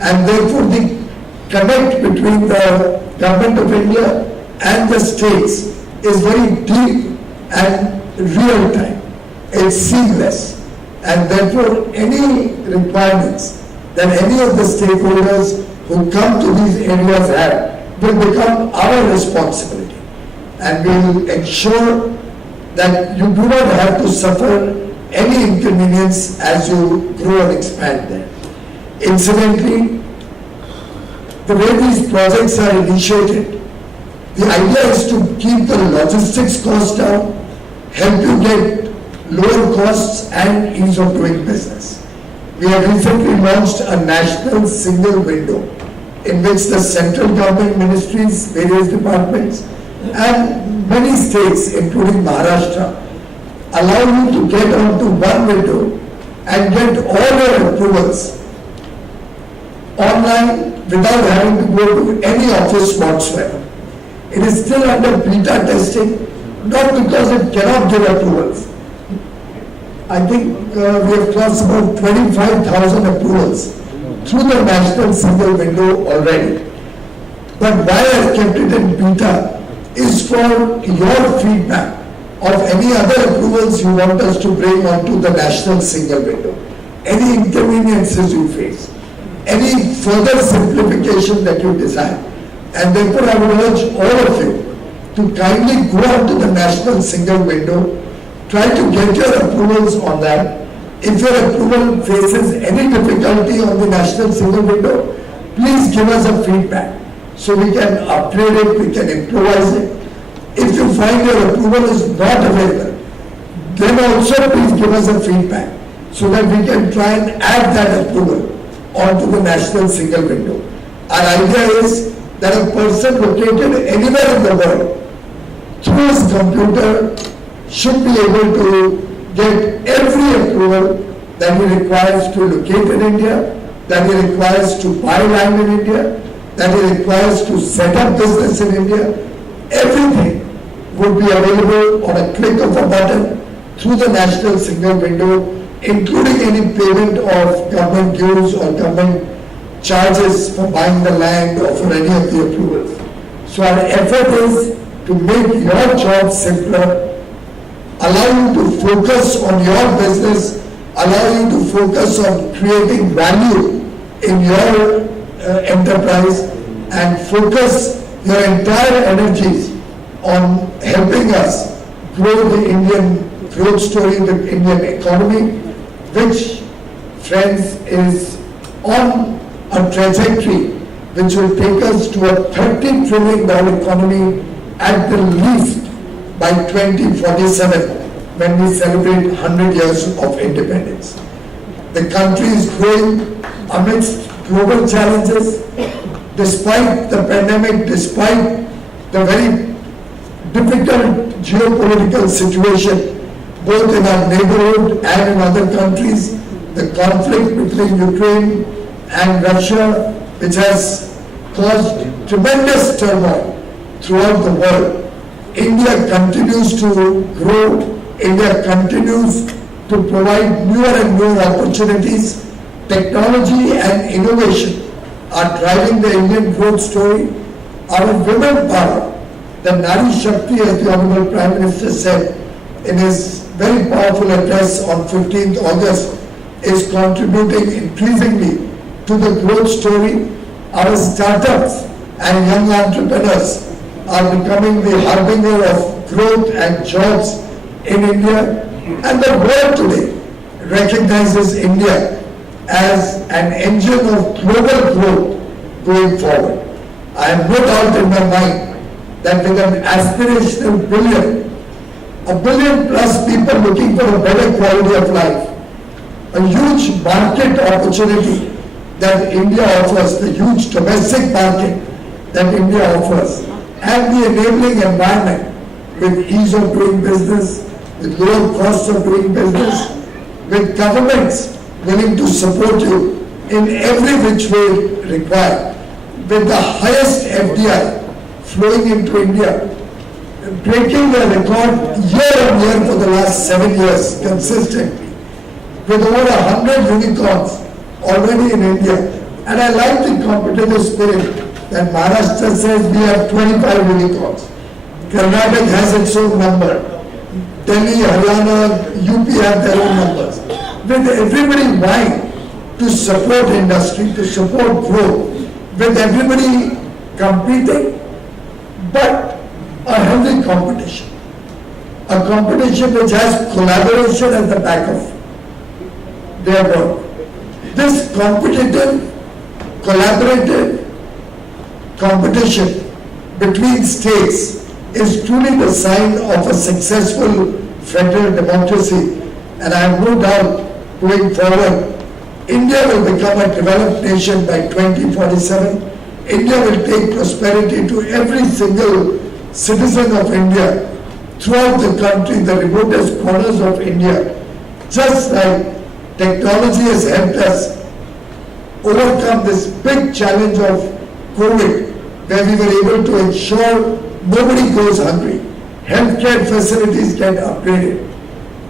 And therefore the connect between the government of India and the states is very deep and real time. It's seamless. And therefore any requirements that any of the stakeholders who come to these areas have will become our responsibility. And we will ensure that you do not have to suffer any inconvenience as you grow and expand there. Incidentally, the way these projects are initiated, the idea is to keep the logistics costs down, help you get lower costs and ease of doing business. We have recently launched a national single window in which the central government ministries, various departments, and many states, including Maharashtra, allow you to get onto one window and get all your approvals online without having to go to any office whatsoever. It is still under beta testing, not because it cannot give approvals. I think we have crossed about 25,000 approvals through the national single window already. But why I kept it in beta is for your feedback of any other approvals you want us to bring onto the national single window. Any inconveniences you face, any further simplification that you desire. And therefore I would urge all of you to kindly go onto the national single window, try to get your approvals on that. If your approval faces any difficulty on the national single window, please give us a feedback so we can upgrade it, we can improvise it. If you find your approval is not available, then also please give us a feedback so that we can try and add that approval onto the national single window. Our idea is that a person located anywhere in the world through his computer should be able to get every approval that he requires to locate in India, that he requires to buy land in India, that he requires to set up business in India. Everything would be available on a click of a button through the national single window, including any payment of government dues or government charges for buying the land or for any of the approvals. So our effort is to make your job simpler, allow you to focus on your business, allow you to focus on creating value in your enterprise, and focus your entire energies on helping us grow the Indian growth story, the Indian economy, which, friends, is on a trajectory which will take us to a $30 trillion economy at the least by 2047 when we celebrate 100 years of independence. The country is growing amidst global challenges, despite the pandemic, despite the very difficult geopolitical situation, both in our neighborhood and in other countries, the conflict between Ukraine and Russia, which has caused tremendous turmoil throughout the world. India continues to grow, India continues to provide newer and newer opportunities. Technology and innovation are driving the Indian growth story. Our women power, the Nari Shakti, as the Honorable Prime Minister said in his very powerful address on 15th August, is contributing increasingly to the growth story. Our startups and young entrepreneurs are becoming the harbinger of growth and jobs in India, and the world today recognizes India as an engine of global growth going forward. I have no doubt in my mind that with an aspirational billion, a billion plus people looking for a better quality of life, a huge market opportunity that India offers, the huge domestic market that India offers, and the enabling environment with ease of doing business, with lower costs of doing business, with governments willing to support you in every which way required, with the highest FDI flowing into India, breaking the record year on year for the last 7 years consistently, with over 100 unicorns already in India. And I like the competitive spirit that Maharashtra says we have 25 unicorns. Karnataka has its own number. Delhi, Haryana, UP have their own numbers. With everybody vying to support industry, to support growth, with everybody competing, but a healthy competition. A competition which has collaboration at the back of their work. This competitive, collaborative competition between states is truly the sign of a successful federal democracy, and I have no doubt going forward, India will become a developed nation by 2047. India will take prosperity to every single citizen of India throughout the country, the remotest corners of India. Just like technology has helped us overcome this big challenge of COVID, where we were able to ensure nobody goes hungry. Healthcare facilities get upgraded.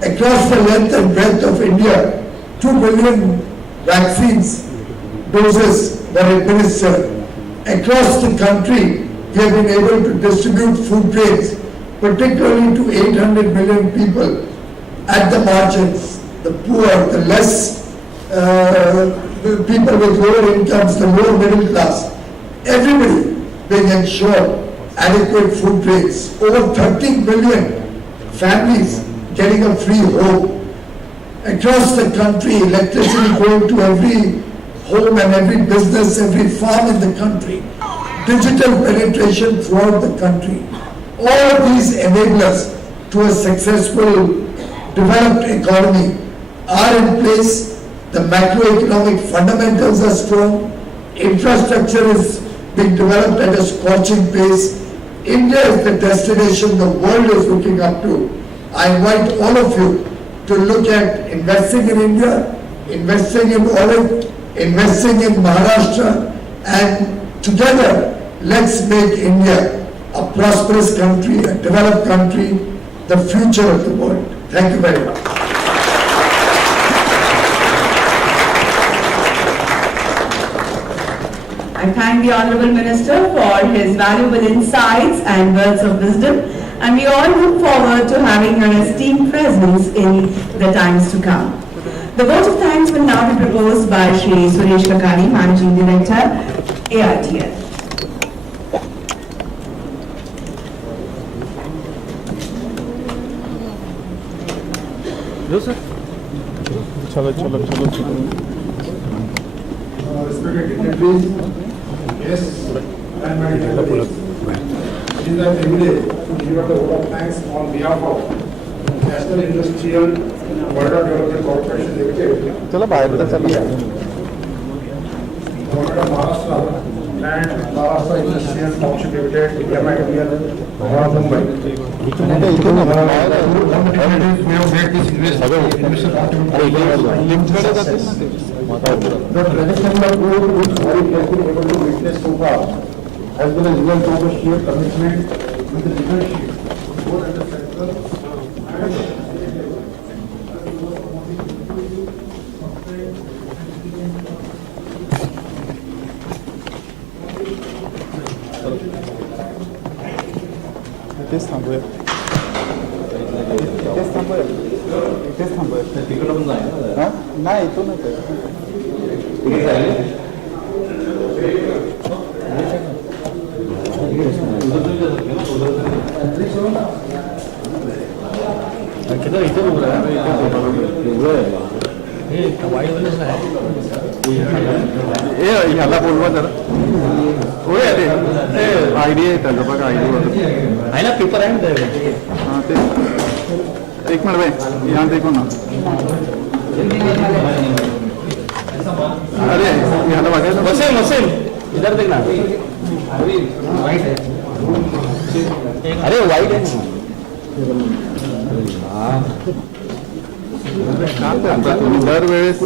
Across the length and breadth of India, 2 billion vaccines doses were administered. Across the country, we have been able to distribute food grains, particularly to 800 million people at the margins, the poor, the less people with lower incomes, the lower middle class. Everybody being ensured adequate food grains. Over 30 million families getting a free home. Across the country, electricity going to every home and every business, every farm in the country. Digital penetration throughout the country. All of these enablers to a successful developed economy are in place. The macroeconomic fundamentals are strong. Infrastructure is being developed at a scorching pace. India is the destination the world is looking up to. I invite all of you to look at investing in India, investing in oil, investing in Maharashtra, and together let's make India a prosperous country, a developed country, the future of the world. Thank you very much. I thank the Honourable Minister for his valuable insights and words of wisdom, and we all look forward to having your esteemed presence in the times to come. The vote of thanks will now be proposed by Shri Suresh Kakani, Managing Director, AITL. Respected dignitaries, yes, and my dignitaries. It is a privilege to give a vote of thanks on behalf of National Industrial Water Development Corporation Limited. Government of Maharashtra and Maharashtra Industrial Township Limited, MIDL, Mumbai. We have made this investment contribution. The traditional growth which Goyal has been able to witness so far has been a result of a sheer commitment with the leadership, both at the central and इथेच थांबूया इथेच थांबूया तिकडे पण जाईल हां नाही इथून ह्याला बोलवा जरा होय अरे आयडिया आहे त्याचा बघा आयडिया आहे ना पेपर आहे ना हां ते एक मिनिट भाई यहाँ देखो ना अरे ह्याला बघायचं वसीम वसीम इधर देखना अरे वाईट आहे तुम्ही दरवेळेस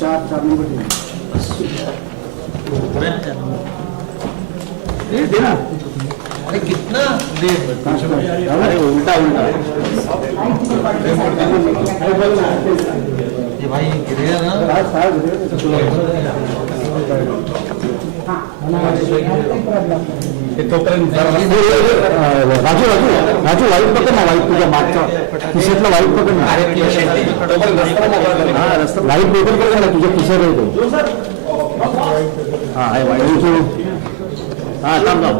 चार नंबर अरे कितना दे अरे उल्टा उल्टा ये भाई गिरेगा ना तोपर्यंत राजू राजू राजू वाईट पकड ना, वाईट तुझ्या मागचा खिशातला वाईट पकड ना. वाईट पेपर पकड ना, तुझ्या खिशात येतो. हा आहे वाईट. हा थांब थांब.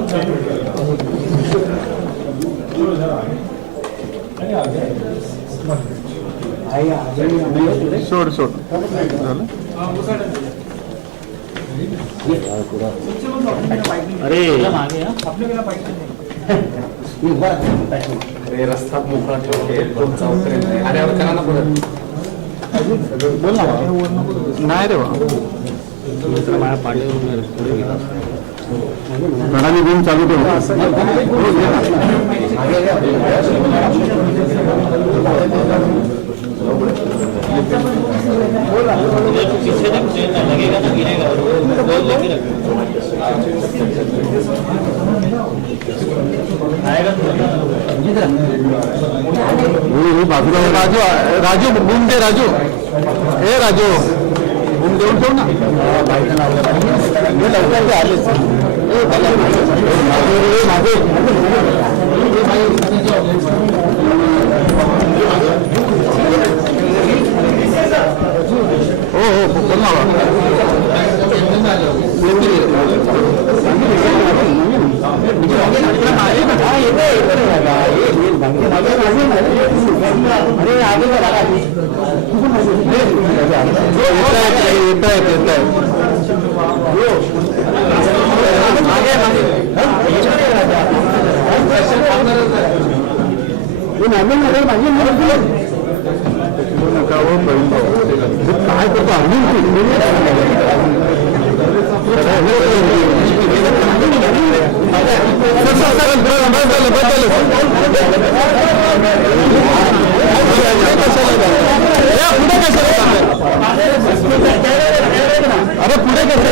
सोड सोड झालं. अरे रस्ता मोकळा ठेवते आणि करा ना परत. बोल ना. नाही रे बा, माझ्या पाडीवर प्रणाली घेऊन चालू ठेव. बाजूला राजू राजू घूम दे. राजू हे राजू घूम देऊन ठेव ना. हो हो बोल ना. काय करतो अरे पुढे कसं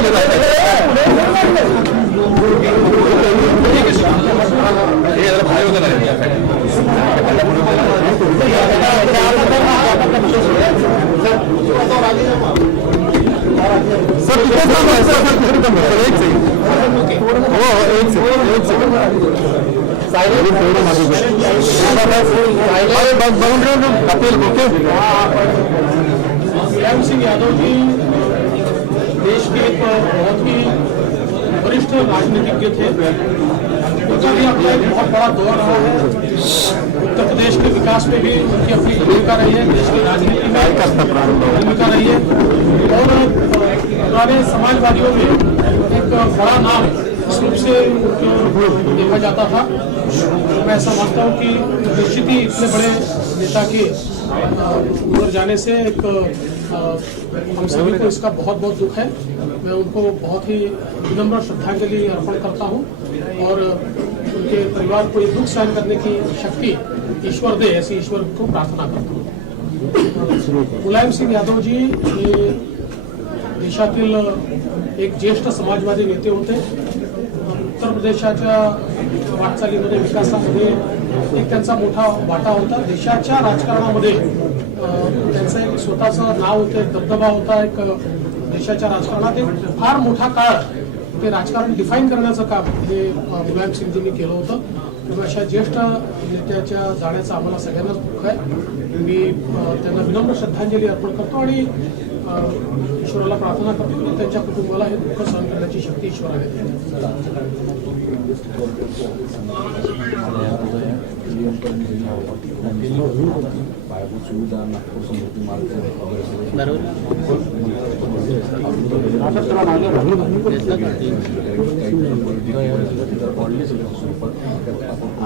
सर तिथे मुलायम सिंह यादव जी देश के एक बहुत ही वरिष्ठ राजनीतिज्ञ थे. उनका भी अपना एक बहुत बड़ा दौर रहा है. उत्तर प्रदेश के विकास में भी उनकी अपनी भूमिका रही है, देश की राजनीति में भूमिका रही है और पुराने समाजवादियों में एक बड़ा नाम इस रूप से देखा जाता था. मैं ऐसा मानता हूँ कि निश्चित ही इतने बड़े नेता के उधर जाने से एक हम सभी को इसका बहुत बहुत दुख है. मैं उनको बहुत ही विनम्र श्रद्धांजलि अर्पण करता हूँ और उनके परिवार को ये दुख सहन करने की शक्ति ईश्वर दे, ऐसी ईश्वर को प्रार्थना करता हूँ. मुलायम सिंह यादव जी हे देशातील एक ज्येष्ठ समाजवादी नेते होते. उत्तर प्रदेशाच्या वाटचालीमध्ये विकासामध्ये एक त्यांचा मोठा वाटा होता. देशाच्या राजकारणामध्ये त्यांचं एक स्वतःचं नाव होतं, एक दबदबा होता. एक देशाच्या राजकारणात एक फार मोठा काळ ते राजकारण डिफाईन करण्याचं काम हे मुलायम सिंगजींनी केलं होतं. त्यामुळे अशा ज्येष्ठ नेत्याच्या जाण्याचं आम्हाला सगळ्यांनाच दुःख आहे. मी त्यांना विनम्र श्रद्धांजली अर्पण करतो आणि ईश्वराला प्रार्थना करतो की त्यांच्या कुटुंबाला हे दुःख सहन करण्याची शक्ती ईश्वराने द्यावी.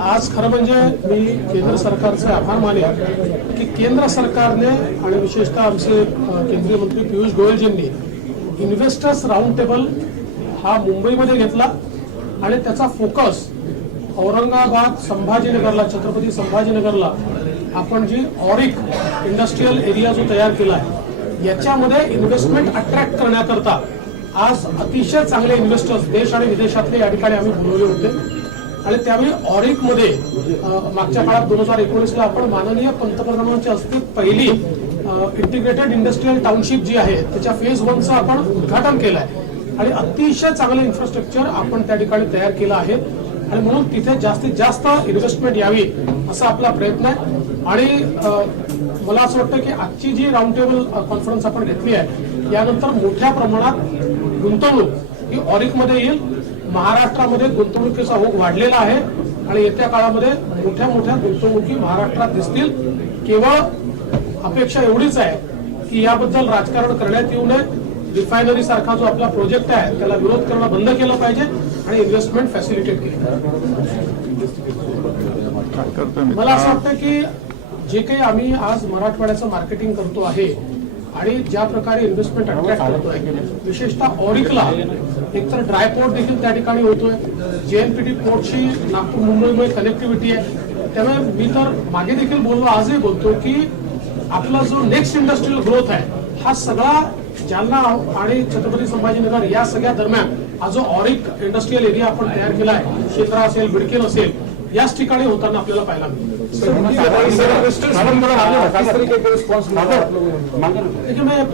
आज खरं म्हणजे मी केंद्र सरकारचे आभार मानेन की केंद्र सरकारने आणि विशेषतः आमचे केंद्रीय मंत्री पियुष गोयलजींनी इन्व्हेस्टर्स राऊंड टेबल हा मुंबईमध्ये घेतला आणि त्याचा फोकस औरंगाबाद संभाजीनगरला, छत्रपती संभाजीनगरला आपण जी ऑरिक इंडस्ट्रियल एरिया जो तयार केला आहे याच्यामध्ये इन्व्हेस्टमेंट अट्रॅक्ट करण्याकरता आज अतिशय चांगले इन्व्हेस्टर्स देश आणि विदेशातले या ठिकाणी आम्ही बोलवले होते आणि त्यावेळी ऑरिकमध्ये मागच्या काळात 2019ला आपण माननीय पंतप्रधानांची हस्ते पहिली इंटिग्रेटेड इंडस्ट्रियल टाउनशिप जी आहे त्याच्या फेज 1चं आपण उद्घाटन केलं आहे आणि अतिशय चांगलं इन्फ्रास्ट्रक्चर आपण त्या ठिकाणी तयार केलं आहे आणि म्हणून तिथे जास्तीत जास्त इन्व्हेस्टमेंट यावी असा आपला प्रयत्न आहे आणि मला असं वाटतं की आजची जी राऊंड टेबल कॉन्फरन्स आपण घेतली आहे यानंतर मोठ्या प्रमाणात गुंतवणूक ही ऑरिकमध्ये येईल. महाराष्ट्रामध्ये गुंतवणुकीचा ओघ वाढलेला आहे आणि येत्या काळामध्ये मोठ्या मोठ्या गुंतवणुकी महाराष्ट्रात दिसतील. केवळ अपेक्षा एवढीच आहे की याबद्दल राजकारण करण्यात येऊ नये. रिफायनरी सारखा जो आपला प्रोजेक्ट आहे त्याला विरोध करणं बंद केलं पाहिजे आणि इन्व्हेस्टमेंट फॅसिलिटेट केली. मला असं वाटतं की जे काही आम्ही आज मराठवाड्याचं मार्केटिंग करतो आहे आणि ज्या प्रकारे इन्व्हेस्टमेंट अट्रॅक्ट करतोय विशेषतः ऑरिकला एकतर ड्राय पोर्ट देखील त्या ठिकाणी होतोय. जेएनपीटी पोर्टची नागपूर मुंबईमध्ये कनेक्टिव्हिटी आहे. त्यामुळे मी तर मागे देखील बोललो आजही बोलतो की आपला जो नेक्स्ट इंडस्ट्रियल ग्रोथ आहे हा सगळा जालना आणि छत्रपती संभाजीनगर या सगळ्या दरम्यान हा जो ऑरिक इंडस्ट्रियल एरिया आपण तयार केला आहे शेंद्रा असेल बिडकीन असेल याच ठिकाणी होताना आपल्याला पाहायला मिळेल. देखिए मैं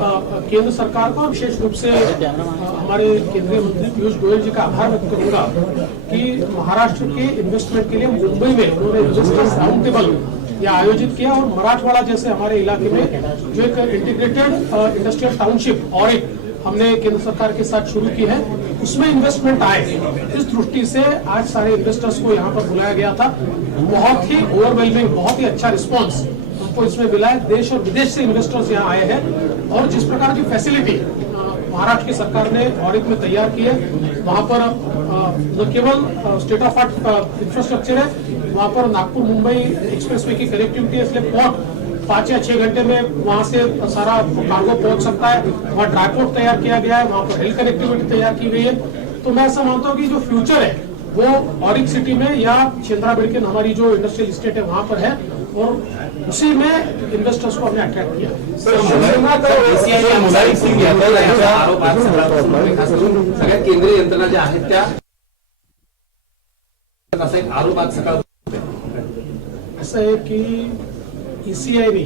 केंद्र सरकार को विशेष रूप से हमारे केंद्रीय मंत्री पीयूष गोयल जी का आभार व्यक्त करूंगा कि महाराष्ट्र के इन्वेस्टमेंट के लिए मुंबई में उन्होंने इन्वेस्टर्स राउंड टेबल यह आयोजित किया और मराठवाड़ा जैसे हमारे इलाके में जो एक इंटीग्रेटेड इंडस्ट्रियल टाउनशिप ऑरिक हमने केंद्र सरकार के साथ शुरू की है उसमें इन्वेस्टमेंट आए. इस दृष्टि से आज सारे इन्वेस्टर्स को यहाँ पर बुलाया गया था. बहुत ही ओवरवेलमिंग बहुत ही अच्छा रिस्पांस हमको इसमें मिला है. देश और विदेश से इन्वेस्टर्स यहाँ आए हैं और जिस प्रकार की फैसिलिटी महाराष्ट्र की सरकार ने ऑरिक में तैयार की है वहाँ पर न केवल स्टेट ऑफ आर्ट इंफ्रास्ट्रक्चर है वहाँ पर नागपुर मुंबई एक्सप्रेसवे की कनेक्टिविटी है इसलिए पोर्ट 5 या 6 घंटे में वहां से सारा कार्गो पहुंच सकता है. वहाँ ड्राईपोर्ट तैयार किया गया है वहाँ पर रेल कनेक्टिविटी तैयार की गई है. तो मैं ऐसा मानता हूँ कि जो फ्यूचर है वो ऑरिक सिटी में या शेंद्रा बिडकीन हमारी जो इंडस्ट्रियल स्टेट है वहाँ पर है और उसी में इन्वेस्टर्स को हमने अट्रैक्ट किया. सगळ्या केंद्रीय यंत्रणा ज्या आहेत त्या असा एक आरोप आज सकाळ असं आहे की ईसीआयने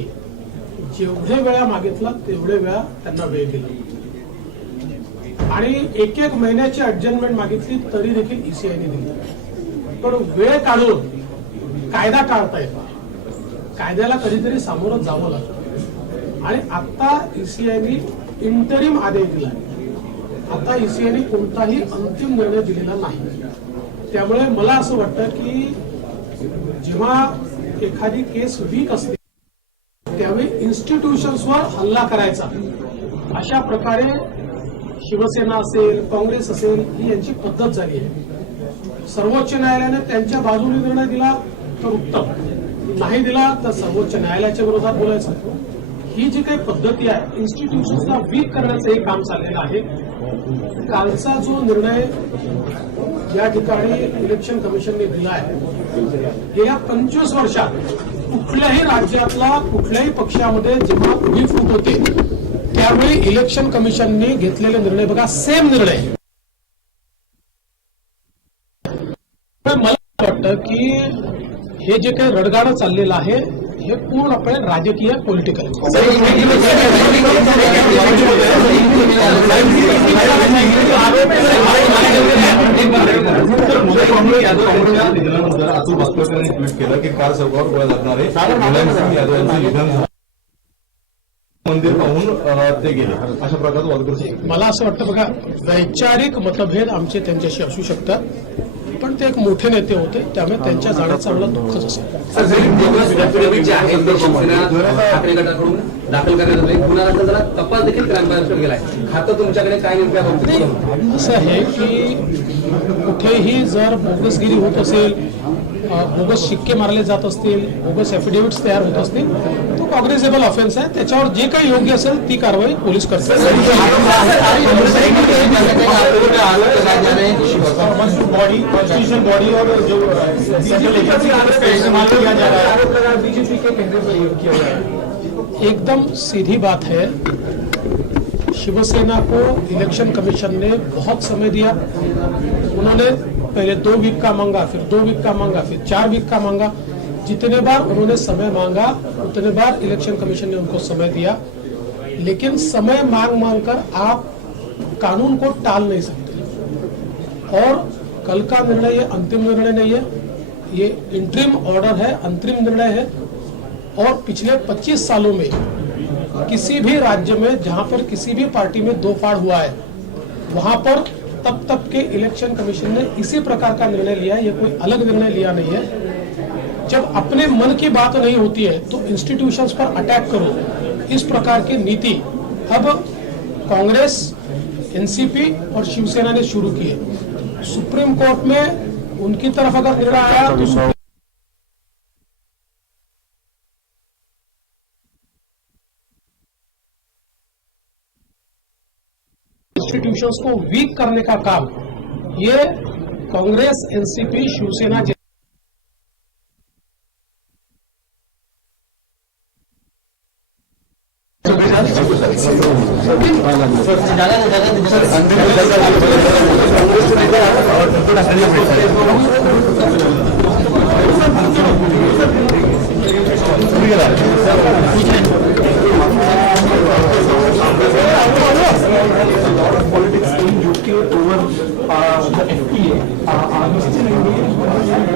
जेवढे वेळा मागितला तेवढे वेळा त्यांना वेळ दिला आणि एक महिन्याची ऍडजस्टमेंट मागितली तरी देखील ईसीआयने दिली. पण वेळ काढून कायदा टाळता येतो. कायद्याला कधीतरी सामोरं जावं लागतं आणि आता ईसीआयने इंटरिम आदेश दिला. आता ईसीआयने कोणताही अंतिम निर्णय दिलेला नाही. त्यामुळे मला असं वाटतं की जेव्हा एखादी केस वीक असते त्यावेळी इन्स्टिट्यूशन्सवर हल्ला करायचा अशा प्रकारे शिवसेना असेल काँग्रेस असेल ही यांची पद्धत झाली आहे. सर्वोच्च न्यायालयाने त्यांच्या बाजूने निर्णय दिला तर उत्तम, नाही दिला तर सर्वोच्च न्यायालयाच्या विरोधात बोलायचं. ही जी काही पद्धती आहे इन्स्टिट्यूशन्सला वीक करण्याचं हे काम चाललेलं आहे. कालचा जो निर्णय या ठिकाणी इलेक्शन कमिशनने दिला आहे गेल्या 25 वर्षात कुठल्याही राज्यातला कुठल्याही पक्षामध्ये जेव्हा उभी फूट होते त्यावेळी इलेक्शन कमिशनने घेतलेले निर्णय बघा सेम निर्णय. मला वाटतं की हे जे काही रडगाडं चाललेलं आहे हे पूर्णपणे राजकीय पॉलिटिकल. केलं की कार चौकावर गोळ्या लागणारे यादव यांचं निधन झालं मंदिर पाहून ते गेले अशा प्रकारचं वाद करू शकतो. मला असं वाटतं बघा वैचारिक मतभेद आमचे त्यांच्याशी असू शकतात पण ते एक मोठे नेते होते त्यामुळे त्यांच्या जाण्याचं आम्हाला दुःखच असेल. ठाकरे गटाकडून दाखल करण्यात आले गुन्हा दाखल झाला तपास देखील क्राईम गेलाय. खातं तुमच्याकडे काय नेमक्या असं आहे की कुठेही जर बोगसगिरी होत असेल बोगस शिक्के मारले जात असतील बोगस एफिडेव्हिट्स तयार होत असतील तो कॉग्निझेबल ऑफेन्स आहे. त्याच्यावर जे काही योग्य असेल ती कारवाई पोलीस करतात. बॉडी और जो एकदम सीधी बात है शिवसेना को इलेक्शन कमीशन ने बहुत समय दिया। उन्होंने पहले 2 वीक का मांगा, फिर 2 वीक का मांगा, फिर 4 वीक का मांगा। जितने बार उन्होंने समय मांगा उतने बार इलेक्शन कमीशन ने उनको समय दिया। लेकिन समय मांग कर आप कानून को टाल नहीं सकते। और कल का निर्णय ये अंतिम निर्णय नहीं है, ये इंटरिम ऑर्डर है, अंतरिम निर्णय है। और पिछले 25 सालों में किसी भी राज्य में जहां पर किसी भी पार्टी में 2 फाड़ हुआ है, वहां पर तब के इलेक्शन कमीशन ने इसी प्रकार का निर्णय लिया है। ये कोई अलग निर्णय लिया नहीं है। जब अपने मन की बात नहीं होती है तो इंस्टीट्यूशंस पर अटैक करो, इस प्रकार की नीति अब कांग्रेस, एनसीपी और शिवसेना ने शुरू की है। सुप्रीम कोर्ट में उनकी तरफ अगर निर्णय आया तो इंस्टीट्यूशंस को वीक करने का काम ये Congress, NCP, Shiv Sena politics in UK over the FTA. Are you still engaged?